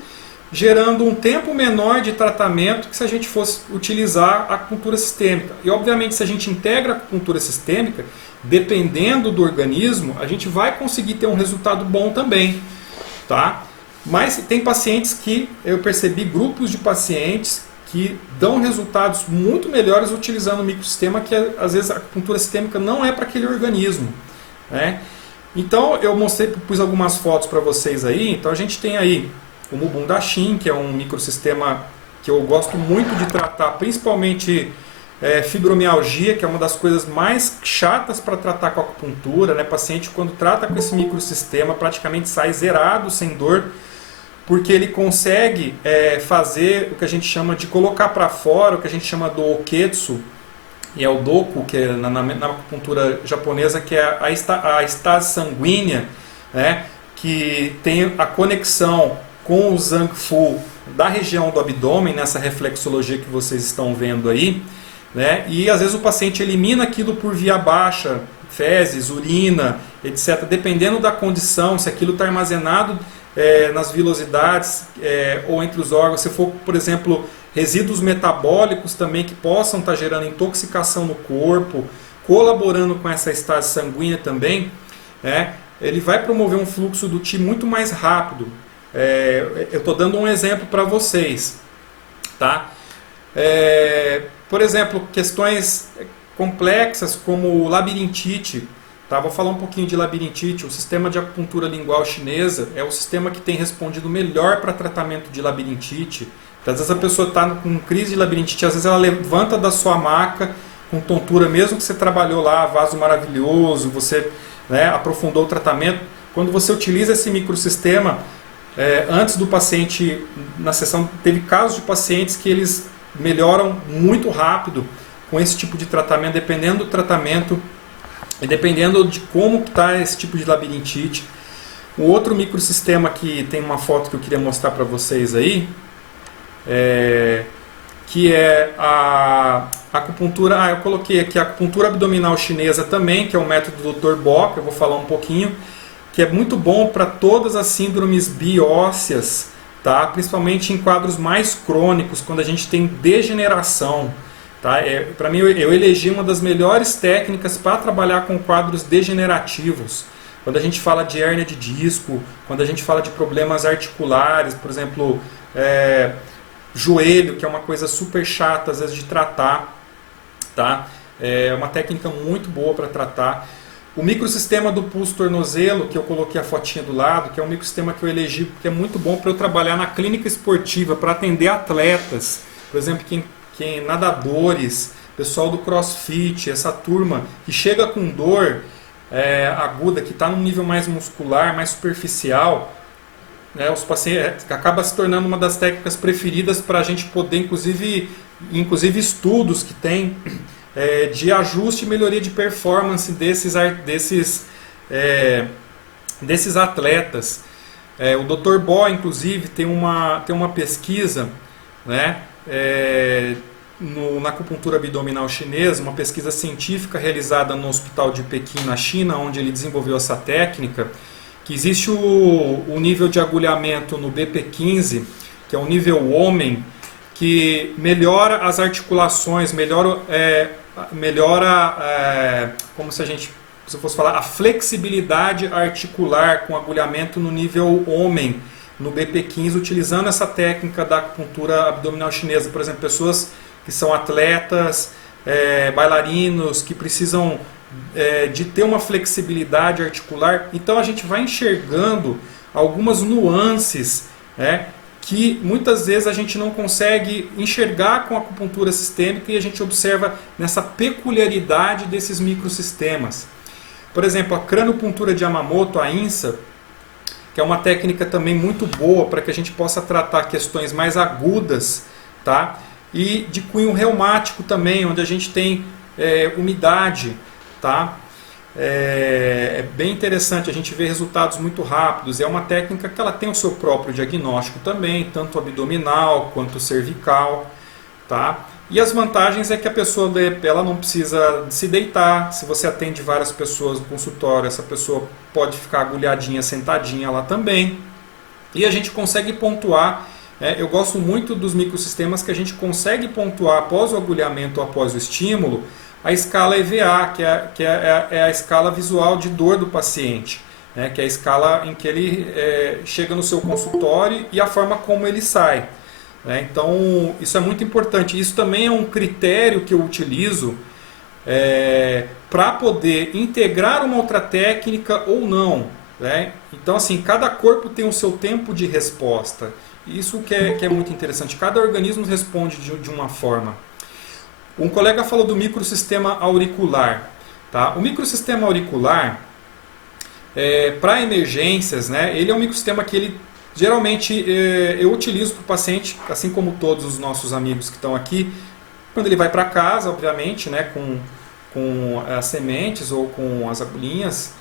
gerando um tempo menor de tratamento que se a gente fosse utilizar a acupuntura sistêmica. E obviamente se a gente integra a acupuntura sistêmica, dependendo do organismo, a gente vai conseguir ter um resultado bom também, tá? Mas tem pacientes que eu percebi, grupos de pacientes que dão resultados muito melhores utilizando o microsistema, que às vezes a acupuntura sistêmica não é para aquele organismo, né? Então eu pus algumas fotos para vocês aí. Então a gente tem aí o Mubum Dashin, que é um microsistema que eu gosto muito de tratar, principalmente fibromialgia, que é uma das coisas mais chatas para tratar com a acupuntura, né? Paciente quando trata com esse microsistema praticamente sai zerado, sem dor, porque ele consegue fazer o que a gente chama de colocar para fora, o que a gente chama do oketsu, e é o doku, que é na acupuntura japonesa, que é a estase sanguínea, né, que tem a conexão com o Zangfu da região do abdômen, nessa reflexologia que vocês estão vendo aí, né, e às vezes o paciente elimina aquilo por via baixa, fezes, urina, etc. Dependendo da condição, se aquilo está armazenado nas vilosidades ou entre os órgãos, se for, por exemplo, resíduos metabólicos também que possam estar gerando intoxicação no corpo, colaborando com essa estase sanguínea também, ele vai promover um fluxo do Qi muito mais rápido. Eu estou dando um exemplo para vocês, tá? Por exemplo, questões complexas como labirintite. Tá, vou falar um pouquinho de labirintite. O sistema de acupuntura lingual chinesa é o sistema que tem respondido melhor para tratamento de labirintite. Então, às vezes a pessoa está com crise de labirintite, às vezes ela levanta da sua maca com tontura, mesmo que você trabalhou lá, vaso maravilhoso, você aprofundou o tratamento. Quando você utiliza esse microsistema, antes do paciente, na sessão, teve casos de pacientes que eles melhoram muito rápido com esse tipo de tratamento, dependendo do tratamento e dependendo de como está esse tipo de labirintite. O outro microsistema que tem uma foto que eu queria mostrar para vocês aí, que é a acupuntura, eu coloquei aqui a acupuntura abdominal chinesa também, que é o método do Dr. Bo, que eu vou falar um pouquinho, que é muito bom para todas as síndromes biósseas, tá? Principalmente em quadros mais crônicos, quando a gente tem degeneração. Tá? Para mim, eu elegi uma das melhores técnicas para trabalhar com quadros degenerativos. Quando a gente fala de hérnia de disco, quando a gente fala de problemas articulares, por exemplo, joelho, que é uma coisa super chata às vezes de tratar, tá? É uma técnica muito boa para tratar. O microsistema do pulso tornozelo, que eu coloquei a fotinha do lado, que é um microsistema que eu elegi, que é muito bom para eu trabalhar na clínica esportiva, para atender atletas, por exemplo, quem nadadores, pessoal do crossfit, essa turma que chega com dor aguda, que está num nível mais muscular, mais superficial, né, os pacientes, acaba se tornando uma das técnicas preferidas para a gente poder, inclusive estudos que tem de ajuste e melhoria de performance desses atletas. O Dr. Bo, inclusive, tem uma pesquisa, né, na acupuntura abdominal chinesa, uma pesquisa científica realizada no Hospital de Pequim, na China, onde ele desenvolveu essa técnica, que existe o nível de agulhamento no BP15, que é o nível homem, que melhora as articulações, melhora como se eu fosse falar, a flexibilidade articular com agulhamento no nível homem, no BP15, utilizando essa técnica da acupuntura abdominal chinesa. Por exemplo, pessoas que são atletas, bailarinos, que precisam de ter uma flexibilidade articular. Então a gente vai enxergando algumas nuances, que muitas vezes a gente não consegue enxergar com a acupuntura sistêmica, e a gente observa nessa peculiaridade desses microsistemas. Por exemplo, a cranopuntura de Yamamoto, a INSA, que é uma técnica também muito boa para que a gente possa tratar questões mais agudas, tá? E de cunho reumático também, onde a gente tem umidade, tá? É bem interessante, a gente vê resultados muito rápidos. É uma técnica que ela tem o seu próprio diagnóstico também, tanto abdominal quanto cervical, tá? E as vantagens é que a pessoa ela não precisa se deitar. Se você atende várias pessoas no consultório, essa pessoa pode ficar agulhadinha, sentadinha lá também. E a gente consegue pontuar. Eu gosto muito dos microsistemas que a gente consegue pontuar após o agulhamento ou após o estímulo a escala EVA, que é a escala visual de dor do paciente, né? Que é a escala em que ele chega no seu consultório e a forma como ele sai. Então, isso é muito importante. Isso também é um critério que eu utilizo para poder integrar uma outra técnica ou não, né? Então, assim, cada corpo tem o seu tempo de resposta. Isso que é muito interessante. Cada organismo responde de uma forma. Um colega falou do microsistema auricular. Tá? O microsistema auricular, para emergências, né, ele é um microsistema que ele geralmente eu utilizo para o paciente, assim como todos os nossos amigos que estão aqui, quando ele vai para casa, obviamente, né, com as sementes ou com as agulhinhas.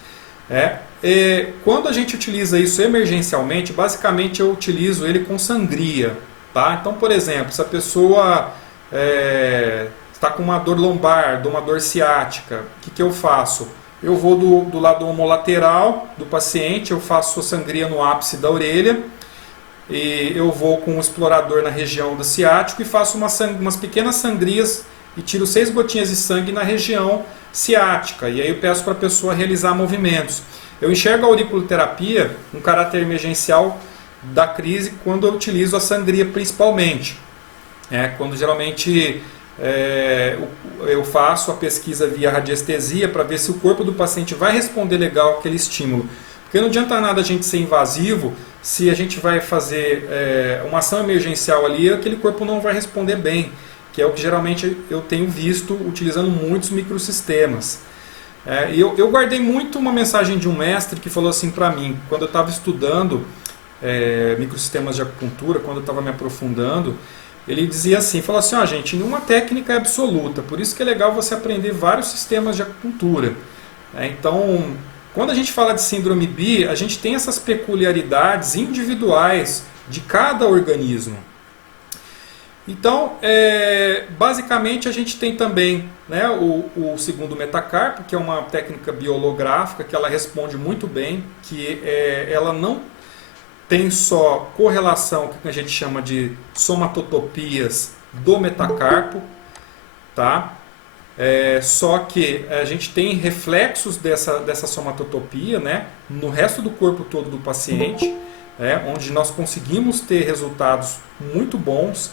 Quando a gente utiliza isso emergencialmente, basicamente eu utilizo ele com sangria. Tá? Então, por exemplo, se a pessoa está com uma dor lombar, uma dor ciática, o que eu faço? Eu vou do lado homolateral do paciente, eu faço a sangria no ápice da orelha, e eu vou com o explorador na região do ciático e faço umas pequenas sangrias e tiro 6 gotinhas de sangue na região ciática. E aí eu peço para a pessoa realizar movimentos. Eu enxergo a auriculoterapia, um caráter emergencial da crise, quando eu utilizo a sangria principalmente. Quando geralmente eu faço a pesquisa via radiestesia para ver se o corpo do paciente vai responder legal àquele estímulo. Porque não adianta nada a gente ser invasivo se a gente vai fazer uma ação emergencial ali e aquele corpo não vai responder bem, que é o que geralmente eu tenho visto utilizando muitos microsistemas. E eu guardei muito uma mensagem de um mestre que falou assim para mim, quando eu estava estudando microsistemas de acupuntura, quando eu estava me aprofundando. Ele dizia assim, falou assim, gente, nenhuma técnica é absoluta, por isso que é legal você aprender vários sistemas de acupuntura. Então, quando a gente fala de síndrome BI, a gente tem essas peculiaridades individuais de cada organismo. Então, basicamente a gente tem também, né, o segundo metacarpo, que é uma técnica biolográfica, que ela responde muito bem, que ela não tem só correlação, que a gente chama de somatotopias do metacarpo, tá? Só que a gente tem reflexos dessa somatotopia, né, no resto do corpo todo do paciente, onde nós conseguimos ter resultados muito bons.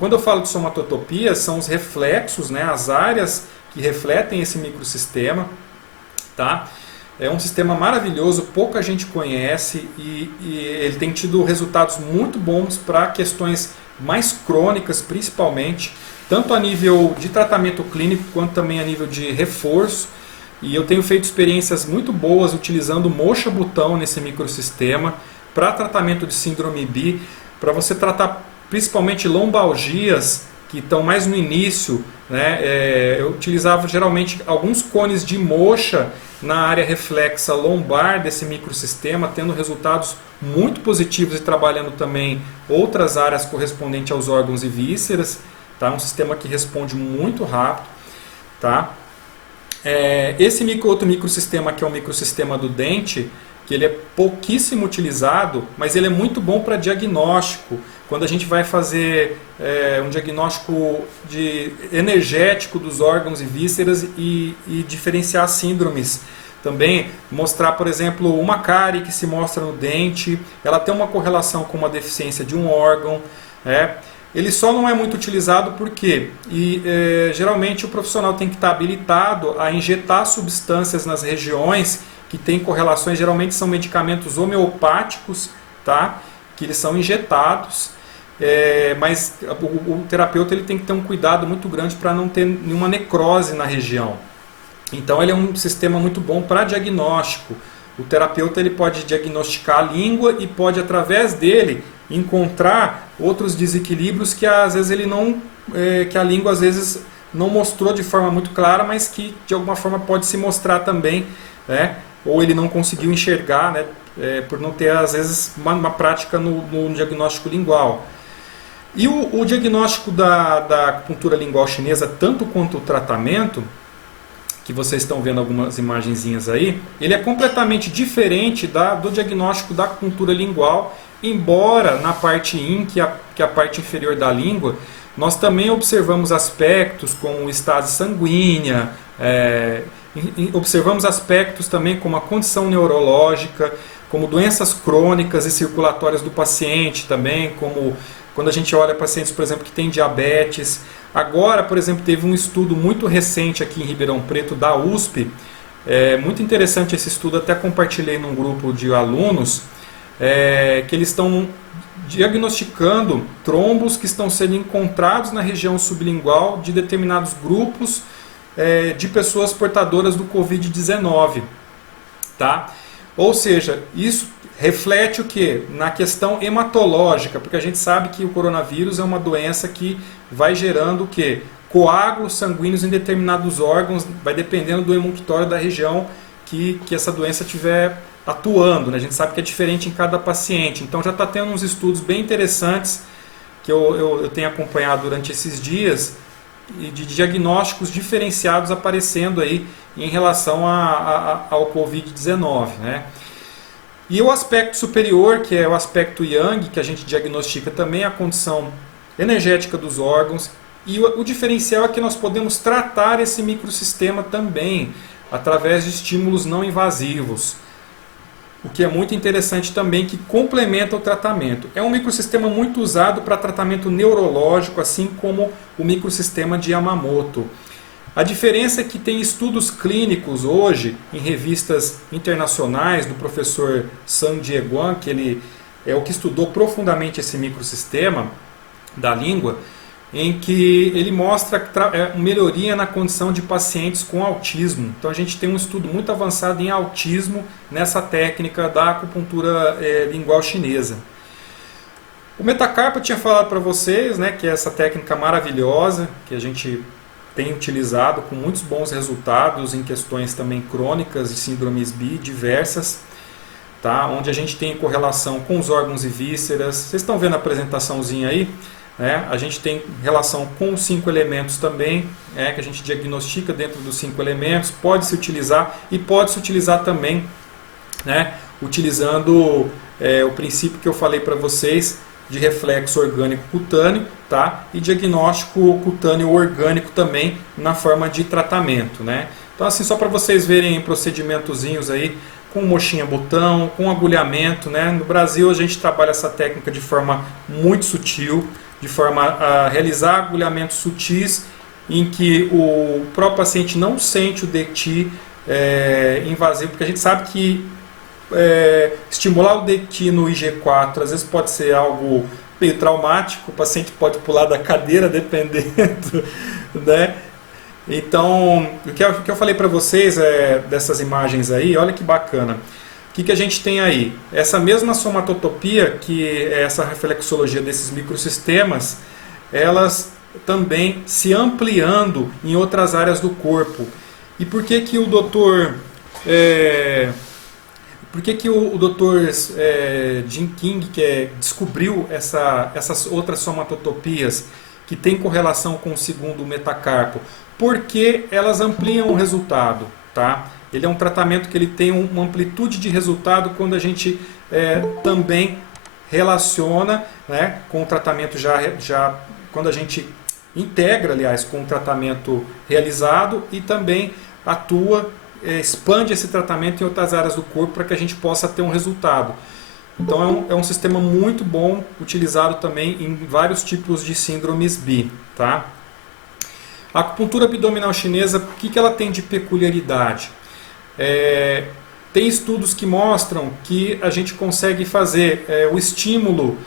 Quando eu falo de somatotopia, são os reflexos, né, as áreas que refletem esse microsistema, tá? É um sistema maravilhoso, pouca gente conhece e ele tem tido resultados muito bons para questões mais crônicas, principalmente, tanto a nível de tratamento clínico quanto também a nível de reforço. E eu tenho feito experiências muito boas utilizando moxa-botão nesse microsistema para tratamento de síndrome BI, para você tratar principalmente lombalgias que estão mais no início, né? Eu utilizava geralmente alguns cones de moxa na área reflexa lombar desse microsistema, tendo resultados muito positivos e trabalhando também outras áreas correspondentes aos órgãos e vísceras. Tá? Um sistema que responde muito rápido. Tá? Esse outro microsistema, que é o microsistema do dente, que ele é pouquíssimo utilizado, mas ele é muito bom para diagnóstico. Quando a gente vai fazer um diagnóstico energético dos órgãos e vísceras e diferenciar síndromes. Também mostrar, por exemplo, uma cárie que se mostra no dente, ela tem uma correlação com uma deficiência de um órgão. Ele só não é muito utilizado porque geralmente o profissional tem que estar habilitado a injetar substâncias nas regiões que têm correlações, geralmente são medicamentos homeopáticos, tá? Que eles são injetados, mas o terapeuta ele tem que ter um cuidado muito grande para não ter nenhuma necrose na região. Então ele é um sistema muito bom para diagnóstico. O terapeuta ele pode diagnosticar a língua e pode, através dele, encontrar outros desequilíbrios que às vezes ele não, que a língua às vezes não mostrou de forma muito clara, mas que de alguma forma pode se mostrar também, né? Ou ele não conseguiu enxergar, né? Por não ter às vezes uma prática no diagnóstico lingual. E o diagnóstico da acupuntura lingual chinesa, tanto quanto o tratamento, que vocês estão vendo algumas imagenzinhas aí, ele é completamente diferente do diagnóstico da acupuntura lingual, embora na parte Yin, que é a parte inferior da língua, nós também observamos aspectos como estase sanguínea, observamos aspectos também como a condição neurológica, como doenças crônicas e circulatórias do paciente também, como quando a gente olha pacientes, por exemplo, que têm diabetes. Agora, por exemplo, teve um estudo muito recente aqui em Ribeirão Preto, da USP, muito interessante esse estudo, até compartilhei num grupo de alunos, que eles estão diagnosticando trombos que estão sendo encontrados na região sublingual de determinados grupos de pessoas portadoras do Covid-19. Tá? Ou seja, isso reflete o quê? Na questão hematológica, porque a gente sabe que o coronavírus é uma doença que vai gerando o quê? Coágulos sanguíneos em determinados órgãos, vai dependendo do hemunctório da região que essa doença estiver atuando, né? A gente sabe que é diferente em cada paciente, então já está tendo uns estudos bem interessantes que eu tenho acompanhado durante esses dias, de diagnósticos diferenciados aparecendo aí em relação ao Covid-19, né? E o aspecto superior, que é o aspecto Yang, que a gente diagnostica também a condição energética dos órgãos, e o diferencial é que nós podemos tratar esse microsistema também através de estímulos não invasivos, o que é muito interessante também, que complementa o tratamento. É um microsistema muito usado para tratamento neurológico, assim como o microsistema de Yamamoto. A diferença é que tem estudos clínicos hoje em revistas internacionais do professor Sun Jieguan, que ele é o que estudou profundamente esse microsistema da língua, em que ele mostra melhoria na condição de pacientes com autismo. Então a gente tem um estudo muito avançado em autismo nessa técnica da acupuntura lingual chinesa. O metacarpo eu tinha falado para vocês, né, que é essa técnica maravilhosa que a gente tem utilizado com muitos bons resultados em questões também crônicas e síndromes BI diversas, tá? Onde a gente tem correlação com os órgãos e vísceras. Vocês estão vendo a apresentaçãozinha aí? A gente tem relação com os 5 elementos também, que a gente diagnostica dentro dos 5 elementos, pode-se utilizar e pode-se utilizar também, né, utilizando o princípio que eu falei para vocês de reflexo orgânico cutâneo, tá? E diagnóstico cutâneo orgânico também na forma de tratamento, né? Então assim, só para vocês verem procedimentozinhos aí, com mochinha botão, com agulhamento, né? No Brasil a gente trabalha essa técnica de forma muito sutil, de forma a realizar agulhamentos sutis em que o próprio paciente não sente o DECT invasivo, porque a gente sabe que estimular o DECT no IG4 às vezes pode ser algo meio traumático, o paciente pode pular da cadeira dependendo, né? Então, o que eu falei para vocês dessas imagens aí, olha que bacana. O que a gente tem aí? Essa mesma somatotopia, que é essa reflexologia desses microsistemas, elas também se ampliando em outras áreas do corpo. E por que que o doutor Jin King descobriu essas outras somatotopias que tem correlação com o segundo metacarpo? Porque elas ampliam o resultado, tá? Ele é um tratamento que ele tem uma amplitude de resultado quando a gente também relaciona, né, com o tratamento já quando a gente integra, aliás, com o tratamento realizado e também atua, expande esse tratamento em outras áreas do corpo para que a gente possa ter um resultado. Então é um sistema muito bom, utilizado também em vários tipos de síndromes BI, tá? A acupuntura abdominal chinesa, o que ela tem de peculiaridade? Tem estudos que mostram que a gente consegue fazer o estímulo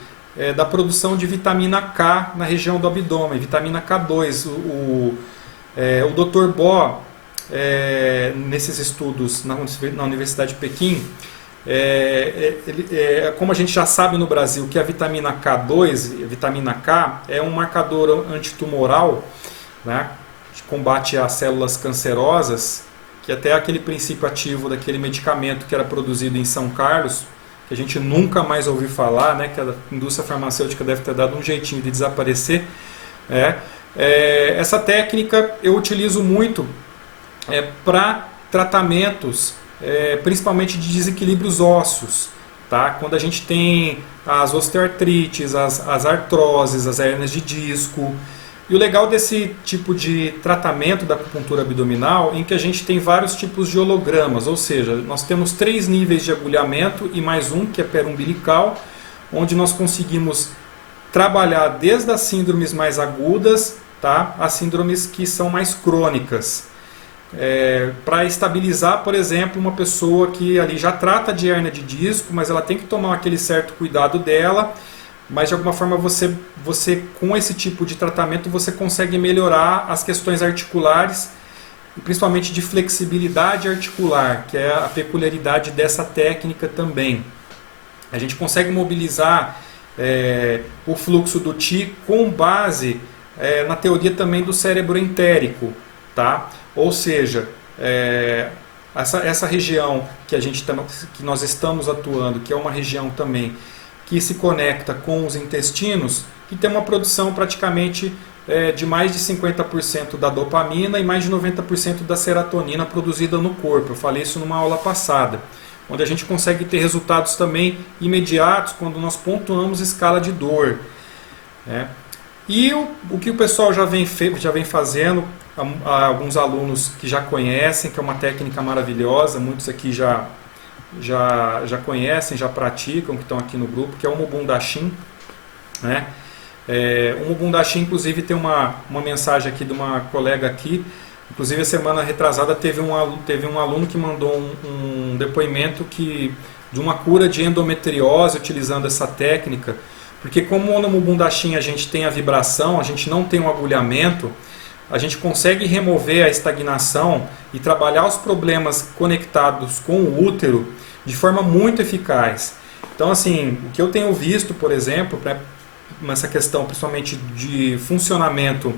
da produção de vitamina K na região do abdômen, vitamina K2. O Dr. Bo, nesses estudos na Universidade de Pequim, como a gente já sabe no Brasil que a vitamina K2, a vitamina K, é um marcador antitumoral, né, que combate as células cancerosas, que até aquele princípio ativo daquele medicamento que era produzido em São Carlos, que a gente nunca mais ouviu falar, né, que a indústria farmacêutica deve ter dado um jeitinho de desaparecer. Essa técnica eu utilizo muito para tratamentos, principalmente de desequilíbrios ósseos, tá? Quando a gente tem as osteoartrites, as artroses, as hérnias de disco. E o legal desse tipo de tratamento da acupuntura abdominal é que a gente tem vários tipos de hologramas, ou seja, nós temos 3 níveis de agulhamento e mais um que é perumbilical, onde nós conseguimos trabalhar desde as síndromes mais agudas, tá, as síndromes que são mais crônicas. Para estabilizar, por exemplo, uma pessoa que ali já trata de hérnia de disco, mas ela tem que tomar aquele certo cuidado dela, mas de alguma forma você com esse tipo de tratamento você consegue melhorar as questões articulares, principalmente de flexibilidade articular, que é a peculiaridade dessa técnica também. A gente consegue mobilizar o fluxo do Qi com base na teoria também do cérebro entérico, tá? Ou seja, essa região que nós estamos atuando, que é uma região também que se conecta com os intestinos, que tem uma produção praticamente de mais de 50% da dopamina e mais de 90% da serotonina produzida no corpo. Eu falei isso numa aula passada, onde a gente consegue ter resultados também imediatos quando nós pontuamos escala de dor. E o que o pessoal já vem fazendo, alguns alunos que já conhecem, que é uma técnica maravilhosa, muitos aqui já conhecem, já praticam, que estão aqui no grupo, que é o Mubun Dashin, né? O Mubun Dashin, inclusive, tem uma mensagem aqui de uma colega aqui. Inclusive, a semana retrasada teve um aluno que mandou um depoimento de uma cura de endometriose utilizando essa técnica, porque como no Mubun Dashin a gente tem a vibração, a gente não tem um agulhamento, a gente consegue remover a estagnação e trabalhar os problemas conectados com o útero de forma muito eficaz. Então, assim, o que eu tenho visto, por exemplo, nessa questão principalmente de funcionamento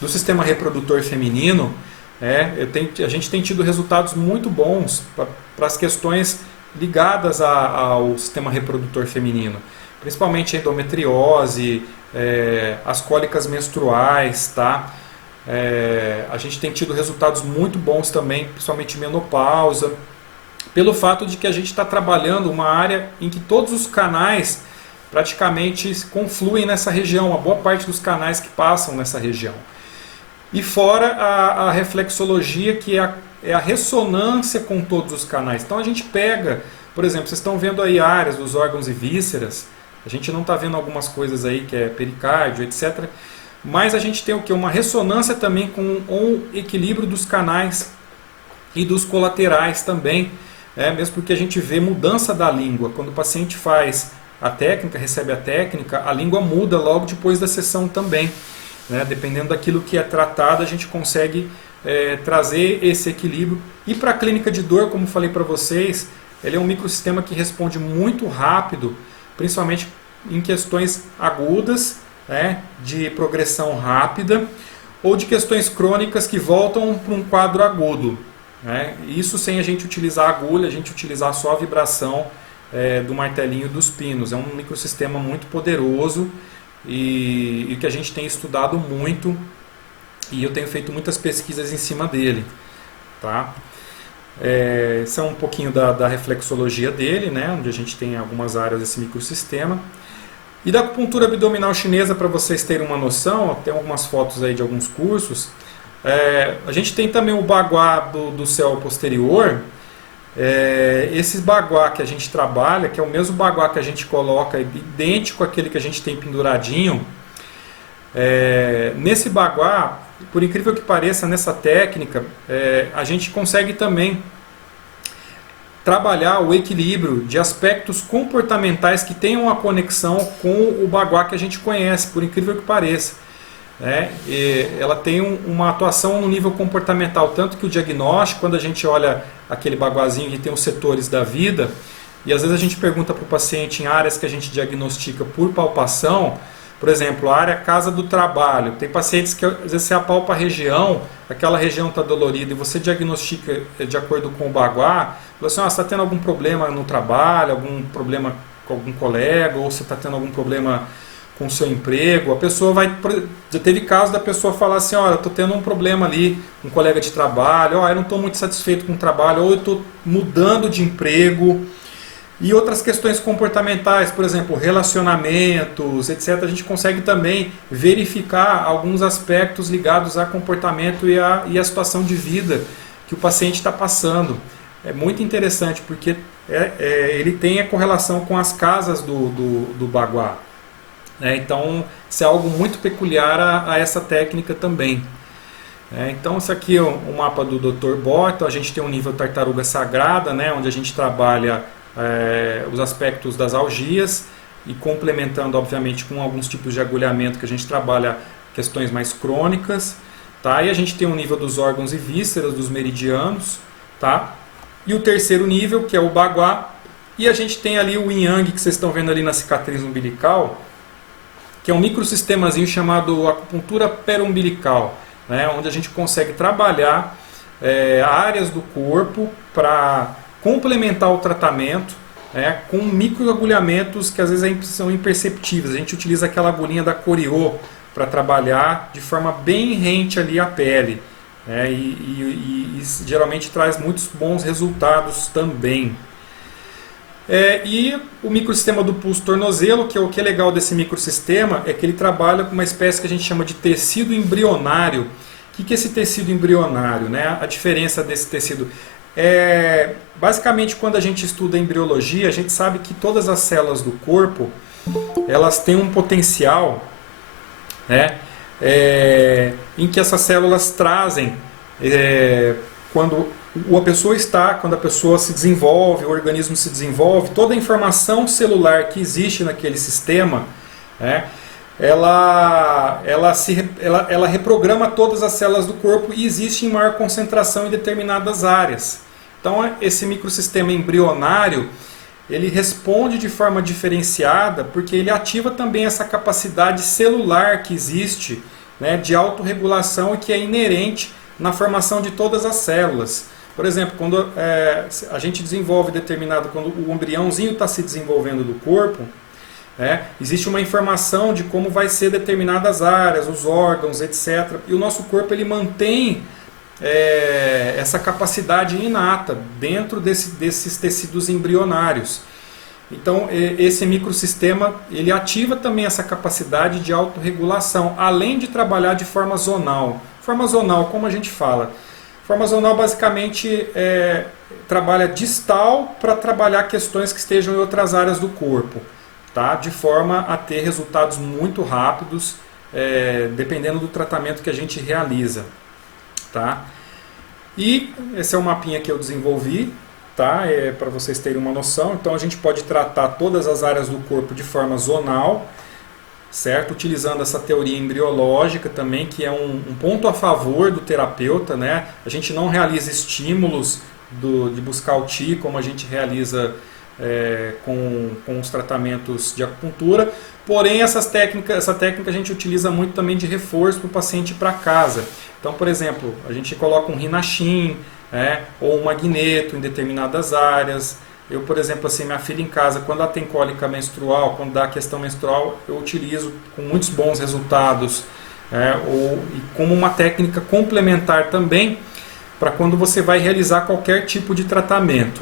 do sistema reprodutor feminino, a gente tem tido resultados muito bons para as questões ligadas ao sistema reprodutor feminino, principalmente a endometriose, as cólicas menstruais, tá? A gente tem tido resultados muito bons também, principalmente menopausa, pelo fato de que a gente está trabalhando uma área em que todos os canais praticamente confluem nessa região, a boa parte dos canais que passam nessa região. E fora a reflexologia, que é a ressonância com todos os canais. Então a gente pega, por exemplo, vocês estão vendo aí áreas dos órgãos e vísceras, a gente não está vendo algumas coisas aí que é pericárdio, etc., mas a gente tem o que? Uma ressonância também com um equilíbrio dos canais e dos colaterais também, mesmo porque a gente vê mudança da língua. Quando o paciente faz a técnica, recebe a técnica, a língua muda logo depois da sessão também. Dependendo daquilo que é tratado, a gente consegue trazer esse equilíbrio. E para a clínica de dor, como falei para vocês, ele é um microsistema que responde muito rápido, principalmente em questões agudas, de progressão rápida, ou de questões crônicas que voltam para um quadro agudo. Isso sem a gente utilizar a agulha, a gente utilizar só a vibração do martelinho dos pinos. É um microsistema muito poderoso e que a gente tem estudado muito, e eu tenho feito muitas pesquisas em cima dele. Tá? Esse é um pouquinho da reflexologia dele, onde a gente tem algumas áreas desse microsistema. E da acupuntura abdominal chinesa, para vocês terem uma noção, tem algumas fotos aí de alguns cursos. A gente tem também o baguá do céu posterior. Esse baguá que a gente trabalha, que é o mesmo baguá que a gente coloca, idêntico àquele que a gente tem penduradinho. Nesse baguá, por incrível que pareça, nessa técnica, a gente consegue também trabalhar o equilíbrio de aspectos comportamentais que tenham uma conexão com o baguá que a gente conhece, por incrível que pareça. né? E ela tem uma atuação no nível comportamental, tanto que o diagnóstico, quando a gente olha aquele baguazinho que tem os setores da vida, e às vezes a gente pergunta para o paciente em áreas que a gente diagnostica por palpação, por exemplo, a área casa do trabalho. Tem pacientes que às vezes você apalpa a região, aquela região está dolorida e você diagnostica de acordo com o baguá, fala assim, você está tendo algum problema no trabalho, algum problema com algum colega, ou você está tendo algum problema com o seu emprego. A pessoa vai... Já teve caso da pessoa falar assim, olha, eu estou tendo um problema ali com um colega de trabalho, eu não estou muito satisfeito com o trabalho, ou eu estou mudando de emprego. E outras questões comportamentais, por exemplo, relacionamentos, etc. A gente consegue também verificar alguns aspectos ligados a comportamento e a situação de vida que o paciente está passando. É muito interessante porque ele tem a correlação com as casas do baguá. Então, isso é algo muito peculiar a essa técnica também. Então, isso aqui é o mapa do Dr. Borto. A gente tem um nível tartaruga sagrada, onde a gente trabalha os aspectos das algias e complementando, obviamente, com alguns tipos de agulhamento que a gente trabalha questões mais crônicas. Tá? E a gente tem um nível dos órgãos e vísceras, dos meridianos. Tá? E o terceiro nível, que é o baguá. E a gente tem ali o yin yang, que vocês estão vendo ali na cicatriz umbilical, que é um microsistemazinho chamado acupuntura perumbilical, onde a gente consegue trabalhar áreas do corpo para complementar o tratamento com microagulhamentos que às vezes são imperceptíveis. A gente utiliza aquela agulhinha da Coriô para trabalhar de forma bem rente ali à pele, e geralmente traz muitos bons resultados também. E o microsistema do pulso tornozelo, que o que é legal desse microsistema é que ele trabalha com uma espécie que a gente chama de tecido embrionário. O que é esse tecido embrionário? A diferença desse tecido basicamente, quando a gente estuda embriologia, a gente sabe que todas as células do corpo elas têm um potencial, em que essas células trazem quando a pessoa se desenvolve, o organismo se desenvolve, toda a informação celular que existe naquele sistema, ela reprograma todas as células do corpo e existe em maior concentração em determinadas áreas. Então, esse microsistema embrionário, ele responde de forma diferenciada porque ele ativa também essa capacidade celular que existe, de autorregulação e que é inerente na formação de todas as células. Por exemplo, quando a gente desenvolve quando o embriãozinho está se desenvolvendo do corpo, existe uma informação de como vai ser determinadas áreas, os órgãos, etc. E o nosso corpo ele mantém essa capacidade inata dentro desses tecidos embrionários. Então, esse microsistema ele ativa também essa capacidade de autorregulação, além de trabalhar de forma zonal. Forma zonal, como a gente fala? Forma zonal basicamente trabalha distal para trabalhar questões que estejam em outras áreas do corpo, tá? De forma a ter resultados muito rápidos, dependendo do tratamento que a gente realiza. Tá? E esse é o mapinha que eu desenvolvi, tá? Para vocês terem uma noção. Então a gente pode tratar todas as áreas do corpo de forma zonal, certo? Utilizando essa teoria embriológica também, que é um ponto a favor do terapeuta, A gente não realiza estímulos de buscar o TI como a gente realiza com os tratamentos de acupuntura. Porém, essa técnica a gente utiliza muito também de reforço para o paciente ir para casa. Então, por exemplo, a gente coloca um rinachim, ou um magneto em determinadas áreas. Eu, por exemplo, assim, minha filha em casa, quando ela tem cólica menstrual, quando dá a questão menstrual, eu utilizo com muitos bons resultados, e como uma técnica complementar também, para quando você vai realizar qualquer tipo de tratamento.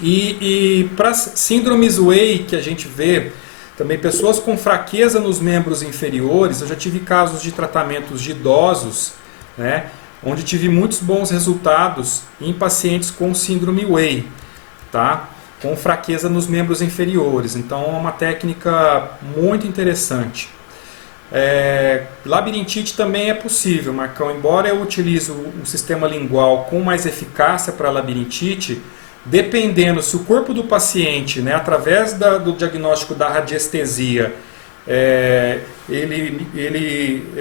E para síndromes Wei, que a gente vê, também pessoas com fraqueza nos membros inferiores, eu já tive casos de tratamentos de idosos, onde tive muitos bons resultados em pacientes com síndrome Wei, tá? Com fraqueza nos membros inferiores. Então é uma técnica muito interessante. Labirintite também é possível, Marcão. Embora eu utilize o sistema lingual com mais eficácia para labirintite, dependendo se o corpo do paciente, através do diagnóstico da radiestesia, ele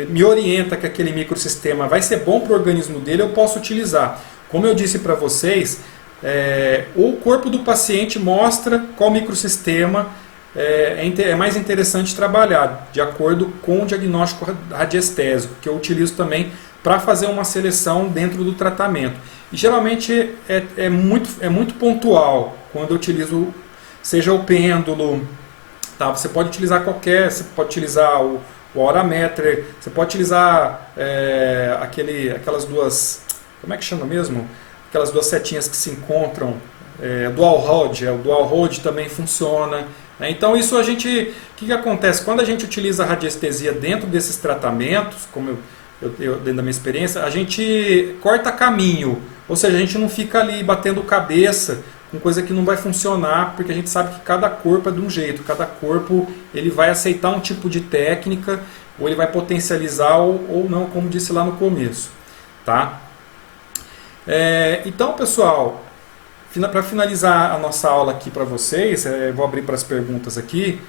me orienta que aquele microsistema vai ser bom para o organismo dele, eu posso utilizar. Como eu disse para vocês, o corpo do paciente mostra qual microsistema é mais interessante trabalhar, de acordo com o diagnóstico radiestésico, que eu utilizo também para fazer uma seleção dentro do tratamento. E geralmente é muito pontual quando eu utilizo, seja o pêndulo, tá? Você pode utilizar você pode utilizar o Aurameter, você pode utilizar aquelas duas, como é que chama mesmo? Aquelas duas setinhas que se encontram, Dual Rod, o Dual Rod também funciona. Então isso o que acontece? Quando a gente utiliza a radiestesia dentro desses tratamentos, como eu dentro da minha experiência, a gente corta caminho, ou seja, a gente não fica ali batendo cabeça com coisa que não vai funcionar, porque a gente sabe que cada corpo é de um jeito, cada corpo ele vai aceitar um tipo de técnica, ou ele vai potencializar ou não, como disse lá no começo. Tá? Então, pessoal, para finalizar a nossa aula aqui para vocês, vou abrir para as perguntas aqui.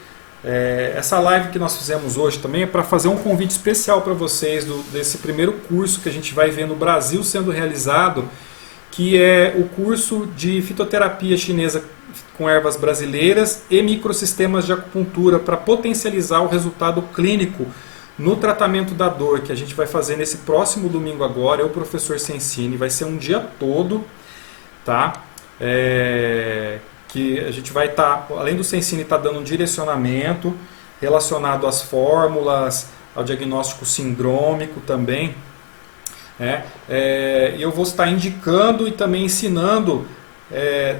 Essa live que nós fizemos hoje também é para fazer um convite especial para vocês desse primeiro curso que a gente vai ver no Brasil sendo realizado, que é o curso de fitoterapia chinesa com ervas brasileiras e microsistemas de acupuntura para potencializar o resultado clínico no tratamento da dor, que a gente vai fazer nesse próximo domingo agora. É o professor Sensini, vai ser um dia todo, tá? Que a gente vai estar, além do Sensini estar dando um direcionamento relacionado às fórmulas, ao diagnóstico sindrômico também, e eu vou estar indicando e também ensinando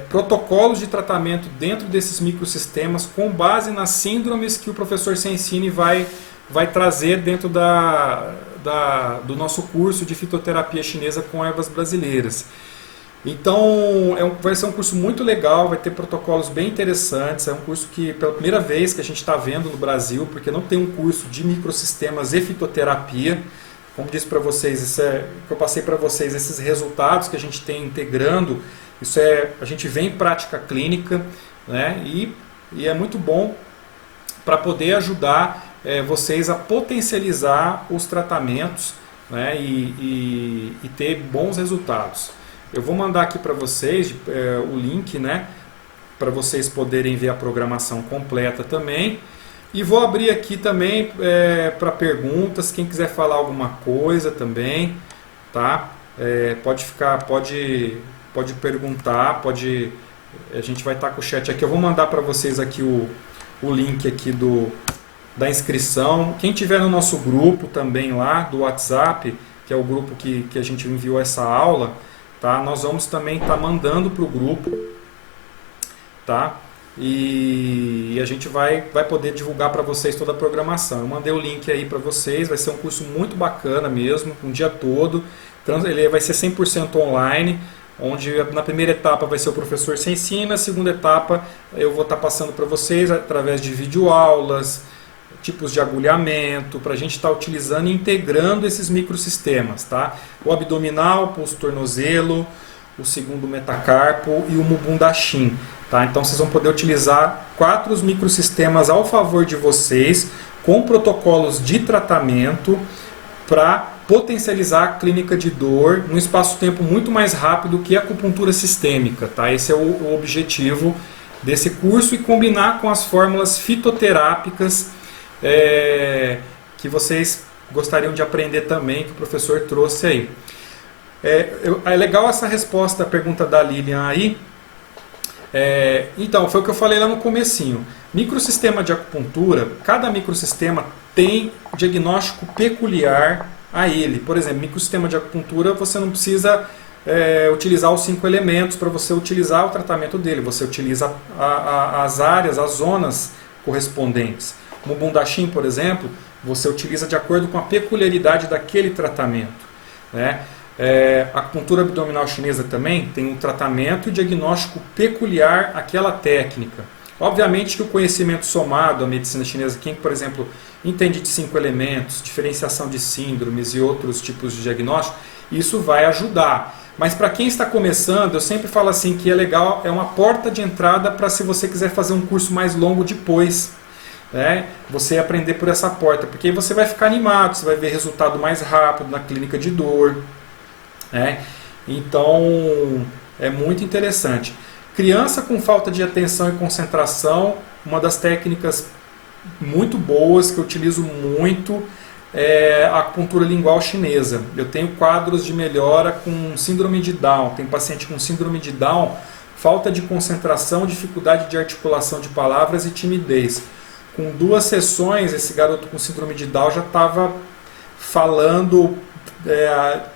protocolos de tratamento dentro desses microsistemas com base nas síndromes que o professor Sensini vai trazer dentro do nosso curso de fitoterapia chinesa com ervas brasileiras. Então, vai ser um curso muito legal, vai ter protocolos bem interessantes. É um curso que, pela primeira vez que a gente está vendo no Brasil, porque não tem um curso de microsistemas e fitoterapia. Como disse para vocês, que eu passei para vocês, esses resultados que a gente tem integrando, a gente vê em prática clínica, né? E é muito bom para poder ajudar vocês a potencializar os tratamentos, né? E ter bons resultados. Eu vou mandar aqui para vocês o link, né, para vocês poderem ver a programação completa também. E vou abrir aqui também para perguntas, quem quiser falar alguma coisa também, tá? Pode perguntar, a gente vai estar com o chat aqui. Eu vou mandar para vocês aqui o link aqui da inscrição. Quem tiver no nosso grupo também lá do WhatsApp, que é o grupo que a gente enviou essa aula, tá? Nós vamos também estar mandando para o grupo, tá? E a gente vai poder divulgar para vocês toda a programação. Eu mandei o link aí para vocês, vai ser um curso muito bacana mesmo, um dia todo. Ele vai ser 100% online, onde na primeira etapa vai ser o professor Sensini, na segunda etapa eu vou estar passando para vocês através de videoaulas, tipos de agulhamento, para a gente estar utilizando e integrando esses microsistemas, tá? O abdominal, pulso tornozelo, o segundo metacarpo e o Mubundashin, tá? Então vocês vão poder utilizar 4 microsistemas ao favor de vocês, com protocolos de tratamento para potencializar a clínica de dor num espaço-tempo muito mais rápido que a acupuntura sistêmica, tá? Esse é o objetivo desse curso, e combinar com as fórmulas fitoterápicas que vocês gostariam de aprender também, que o professor trouxe aí. É legal essa resposta à pergunta da Lilian aí. Então, foi o que eu falei lá no comecinho. Microsistema de acupuntura, cada microsistema tem diagnóstico peculiar a ele. Por exemplo, microsistema de acupuntura, você não precisa utilizar os 5 elementos para você utilizar o tratamento dele. Você utiliza as áreas, as zonas correspondentes. No Mubundashin, por exemplo, você utiliza de acordo com a peculiaridade daquele tratamento, né? A acupuntura abdominal chinesa também tem um tratamento e diagnóstico peculiar àquela técnica. Obviamente que o conhecimento somado à medicina chinesa, quem, por exemplo, entende de 5 elementos, diferenciação de síndromes e outros tipos de diagnóstico, isso vai ajudar. Mas para quem está começando, eu sempre falo assim que é legal, é uma porta de entrada para se você quiser fazer um curso mais longo depois. né, você aprender por essa porta, porque aí você vai ficar animado, você vai ver resultado mais rápido na clínica de dor, né? Então é muito interessante. Criança com falta de atenção e concentração, uma das técnicas muito boas que eu utilizo muito é a acupuntura lingual chinesa. Eu tenho quadros de melhora com síndrome de Down, tem paciente com síndrome de Down, falta de concentração, dificuldade de articulação de palavras e timidez. Com 2 sessões, esse garoto com síndrome de Down já estava falando,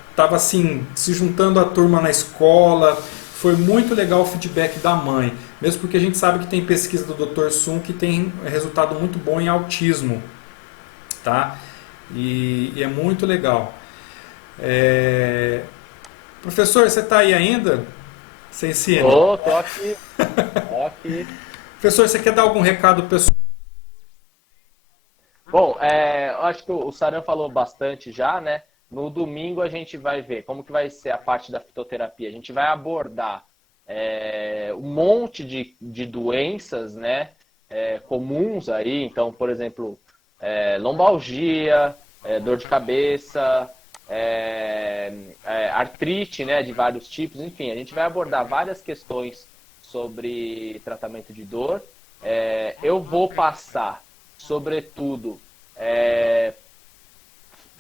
estava assim, se juntando à turma na escola. Foi muito legal o feedback da mãe, mesmo porque a gente sabe que tem pesquisa do Dr. Sun que tem resultado muito bom em autismo, tá? E é muito legal. Professor, você está aí ainda? Você ensina? Tô aqui. Tô aqui. Professor, você quer dar algum recado pessoal? Bom, eu acho que o Saran falou bastante já, né? No domingo a gente vai ver como que vai ser a parte da fitoterapia. A gente vai abordar um monte de doenças, né, comuns aí. Então, por exemplo, lombalgia, dor de cabeça, artrite, né, de vários tipos. Enfim, a gente vai abordar várias questões sobre tratamento de dor. Eu vou passar, sobretudo,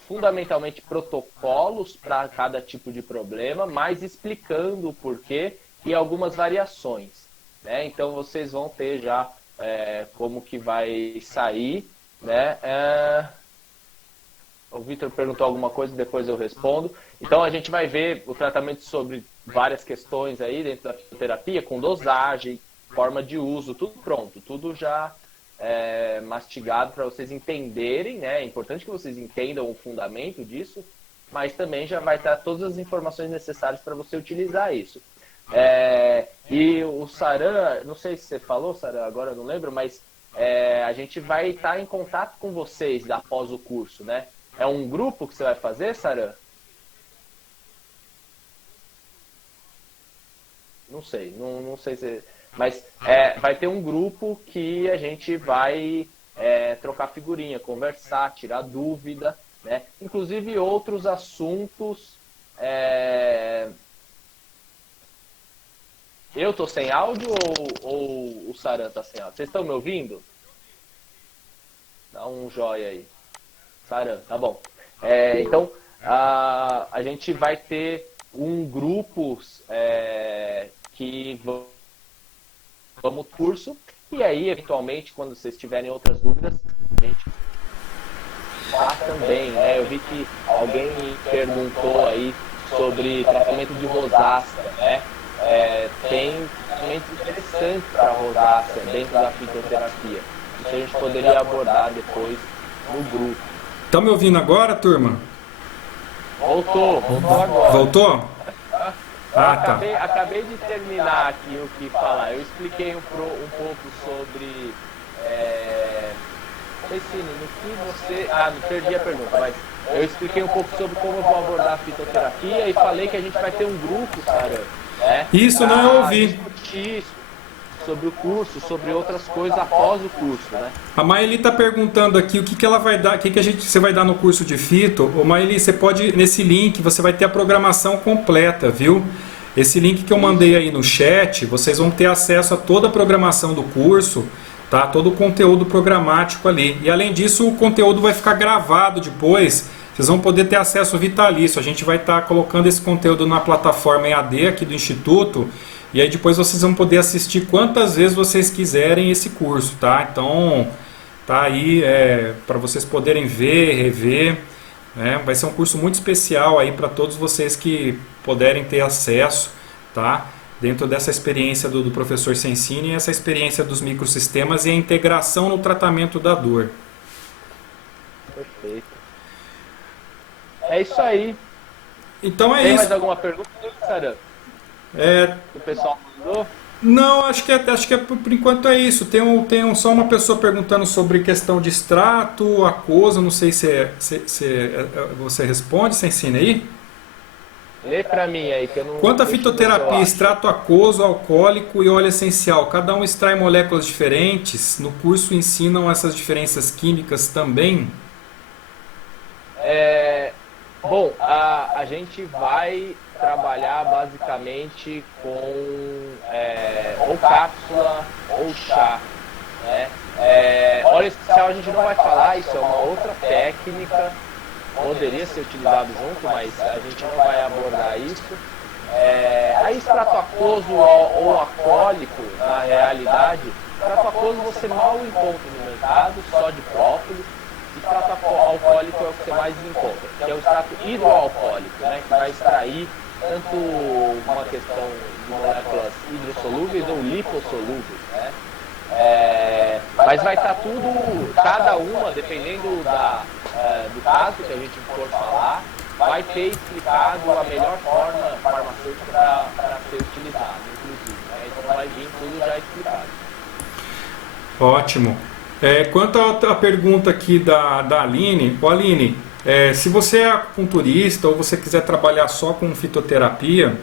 fundamentalmente protocolos para cada tipo de problema, mas explicando o porquê e algumas variações, né? Então vocês vão ter já como que vai sair, né? O Vitor perguntou alguma coisa, depois eu respondo. Então a gente vai ver o tratamento sobre várias questões aí dentro da fitoterapia, com dosagem, forma de uso, tudo pronto, tudo já mastigado para vocês entenderem, né? É importante que vocês entendam o fundamento disso, mas também já vai estar todas as informações necessárias para você utilizar isso. E o Saran, não sei se você falou, Saran, agora eu não lembro, mas a gente vai estar em contato com vocês após o curso, né? É um grupo que você vai fazer, Saran? Não sei, não sei se... Mas vai ter um grupo que a gente vai trocar figurinha, conversar, tirar dúvida, né? Inclusive outros assuntos. Eu tô sem áudio ou o Saran tá sem áudio? Vocês estão me ouvindo? Dá um joia aí. Saran, tá bom. Então, a gente vai ter um grupo que vamos curso, e aí, eventualmente, quando vocês tiverem outras dúvidas, a gente lá também, né? Eu vi que alguém me perguntou aí sobre tratamento de rosácea, né? Tem tratamento interessante para rosácea dentro da fitoterapia. Isso a gente poderia abordar depois no grupo. Estão me ouvindo agora, turma? Voltou agora. Voltou? Tá. Acabei de terminar aqui o que falar. Eu expliquei um pouco sobre... Cine, no que você... não perdi a pergunta, mas eu expliquei um pouco sobre como eu vou abordar a fitoterapia e falei que a gente vai ter um grupo, cara, né? Isso não eu ouvi. Discutir isso, sobre o curso, sobre outras coisas após o curso, né? A Maeli está perguntando aqui o que ela vai dar, o que você vai dar no curso de fito. Ô Maeli, você pode, nesse link, você vai ter a programação completa, viu? Esse link que eu mandei aí no chat, vocês vão ter acesso a toda a programação do curso, tá? Todo o conteúdo programático ali. E além disso, o conteúdo vai ficar gravado depois. Vocês vão poder ter acesso vitalício. A gente vai estar colocando esse conteúdo na plataforma EAD aqui do Instituto. E aí depois vocês vão poder assistir quantas vezes vocês quiserem esse curso, tá? Então, tá aí para vocês poderem ver, rever. Né? Vai ser um curso muito especial aí para todos vocês que puderem ter acesso, tá? Dentro dessa experiência do professor Sensini, essa experiência dos microsistemas e a integração no tratamento da dor. Perfeito. É isso aí. Então é Tem isso. mais alguma pergunta, Saran? O pessoal mandou? Não, acho que por enquanto é isso. Tem só uma pessoa perguntando sobre questão de extrato, aquosa, não sei se você responde, você ensina aí? Lê pra mim aí, que eu não... Quanto à deixa eu ver se eu fitoterapia, acho. extrato aquoso, alcoólico e óleo essencial, cada um extrai moléculas diferentes. No curso ensinam essas diferenças químicas também? É, bom, a gente vai trabalhar basicamente com ou cápsula ou chá, né? Óleo essencial a gente não vai falar, isso é uma outra técnica, poderia ser utilizado junto, mas a gente não vai abordar isso. Aí extrato aquoso ou alcoólico, na realidade, extrato aquoso você mal encontra no mercado, só de própolis. Extrato alcoólico é o que você mais encontra, que é o extrato hidroalcoólico, né, que vai extrair tanto uma questão de moléculas hidrossolúveis ou lipossolúveis, né? Mas vai estar tudo, cada uma, dependendo do caso que a gente for falar, vai ter explicado a melhor forma farmacêutica para ser utilizado, inclusive, né? Então vai vir tudo já explicado. Ótimo. Quanto à pergunta aqui da Aline, Aline, se você é acupunturista ou você quiser trabalhar só com fitoterapia,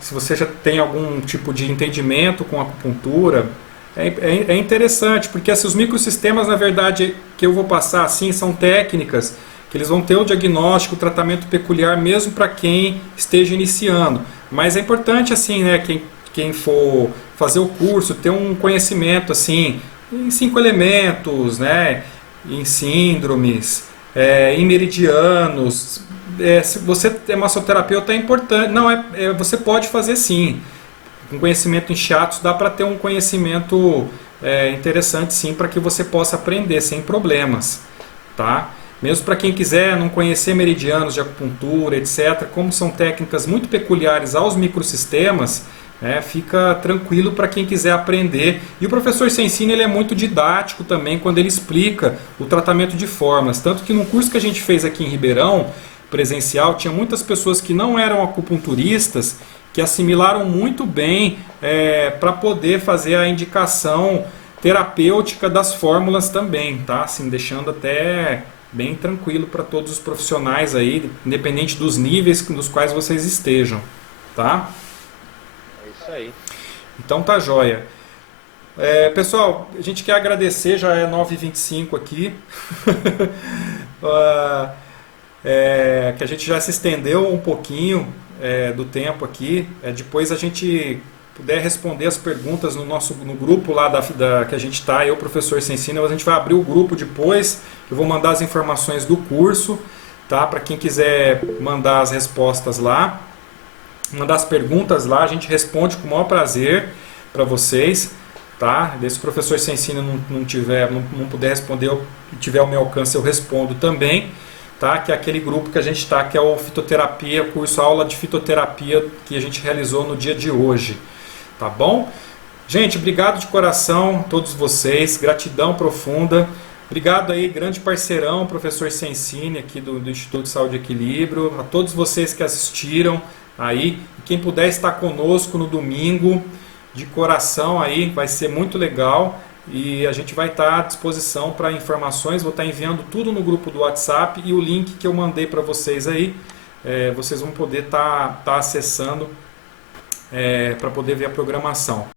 se você já tem algum tipo de entendimento com acupuntura, é interessante, porque esses microsistemas, na verdade, que eu vou passar assim, são técnicas que eles vão ter o diagnóstico, o tratamento peculiar mesmo para quem esteja iniciando. Mas é importante assim, né, quem for fazer o curso ter um conhecimento assim em 5 elementos, né, em síndromes, em meridianos. Se você é massoterapeuta é importante. Não, você pode fazer sim. Com conhecimento em chatos dá para ter um conhecimento interessante sim, para que você possa aprender sem problemas, tá? Mesmo para quem quiser não conhecer meridianos de acupuntura, etc., como são técnicas muito peculiares aos microsistemas, fica tranquilo para quem quiser aprender. E o professor Sensini ele é muito didático também quando ele explica o tratamento de formas. Tanto que no curso que a gente fez aqui em Ribeirão, presencial, tinha muitas pessoas que não eram acupunturistas, que assimilaram muito bem para poder fazer a indicação terapêutica das fórmulas também, tá? Assim, deixando até bem tranquilo para todos os profissionais aí, independente dos níveis nos quais vocês estejam, tá? É isso aí. Então tá jóia. Pessoal, a gente quer agradecer, já é 9h25 aqui, que a gente já se estendeu um pouquinho do tempo aqui. Depois a gente puder responder as perguntas no grupo lá que a gente está, eu, professor Sensini, a gente vai abrir o grupo depois, eu vou mandar as informações do curso, tá? Para quem quiser mandar as respostas lá, mandar as perguntas lá, a gente responde com o maior prazer para vocês, tá? Se o professor Sensini não puder responder, ou tiver ao meu alcance, eu respondo também, tá? Que é aquele grupo que a gente está, que é o Fitoterapia, curso aula de fitoterapia que a gente realizou no dia de hoje, tá bom? Gente, obrigado de coração a todos vocês, gratidão profunda. Obrigado aí, grande parceirão, professor Sensini aqui do Instituto de Saúde e Equilíbrio, a todos vocês que assistiram aí, quem puder estar conosco no domingo, de coração aí, vai ser muito legal e a gente vai estar à disposição para informações, vou estar enviando tudo no grupo do WhatsApp e o link que eu mandei para vocês aí, vocês vão poder estar acessando para poder ver a programação.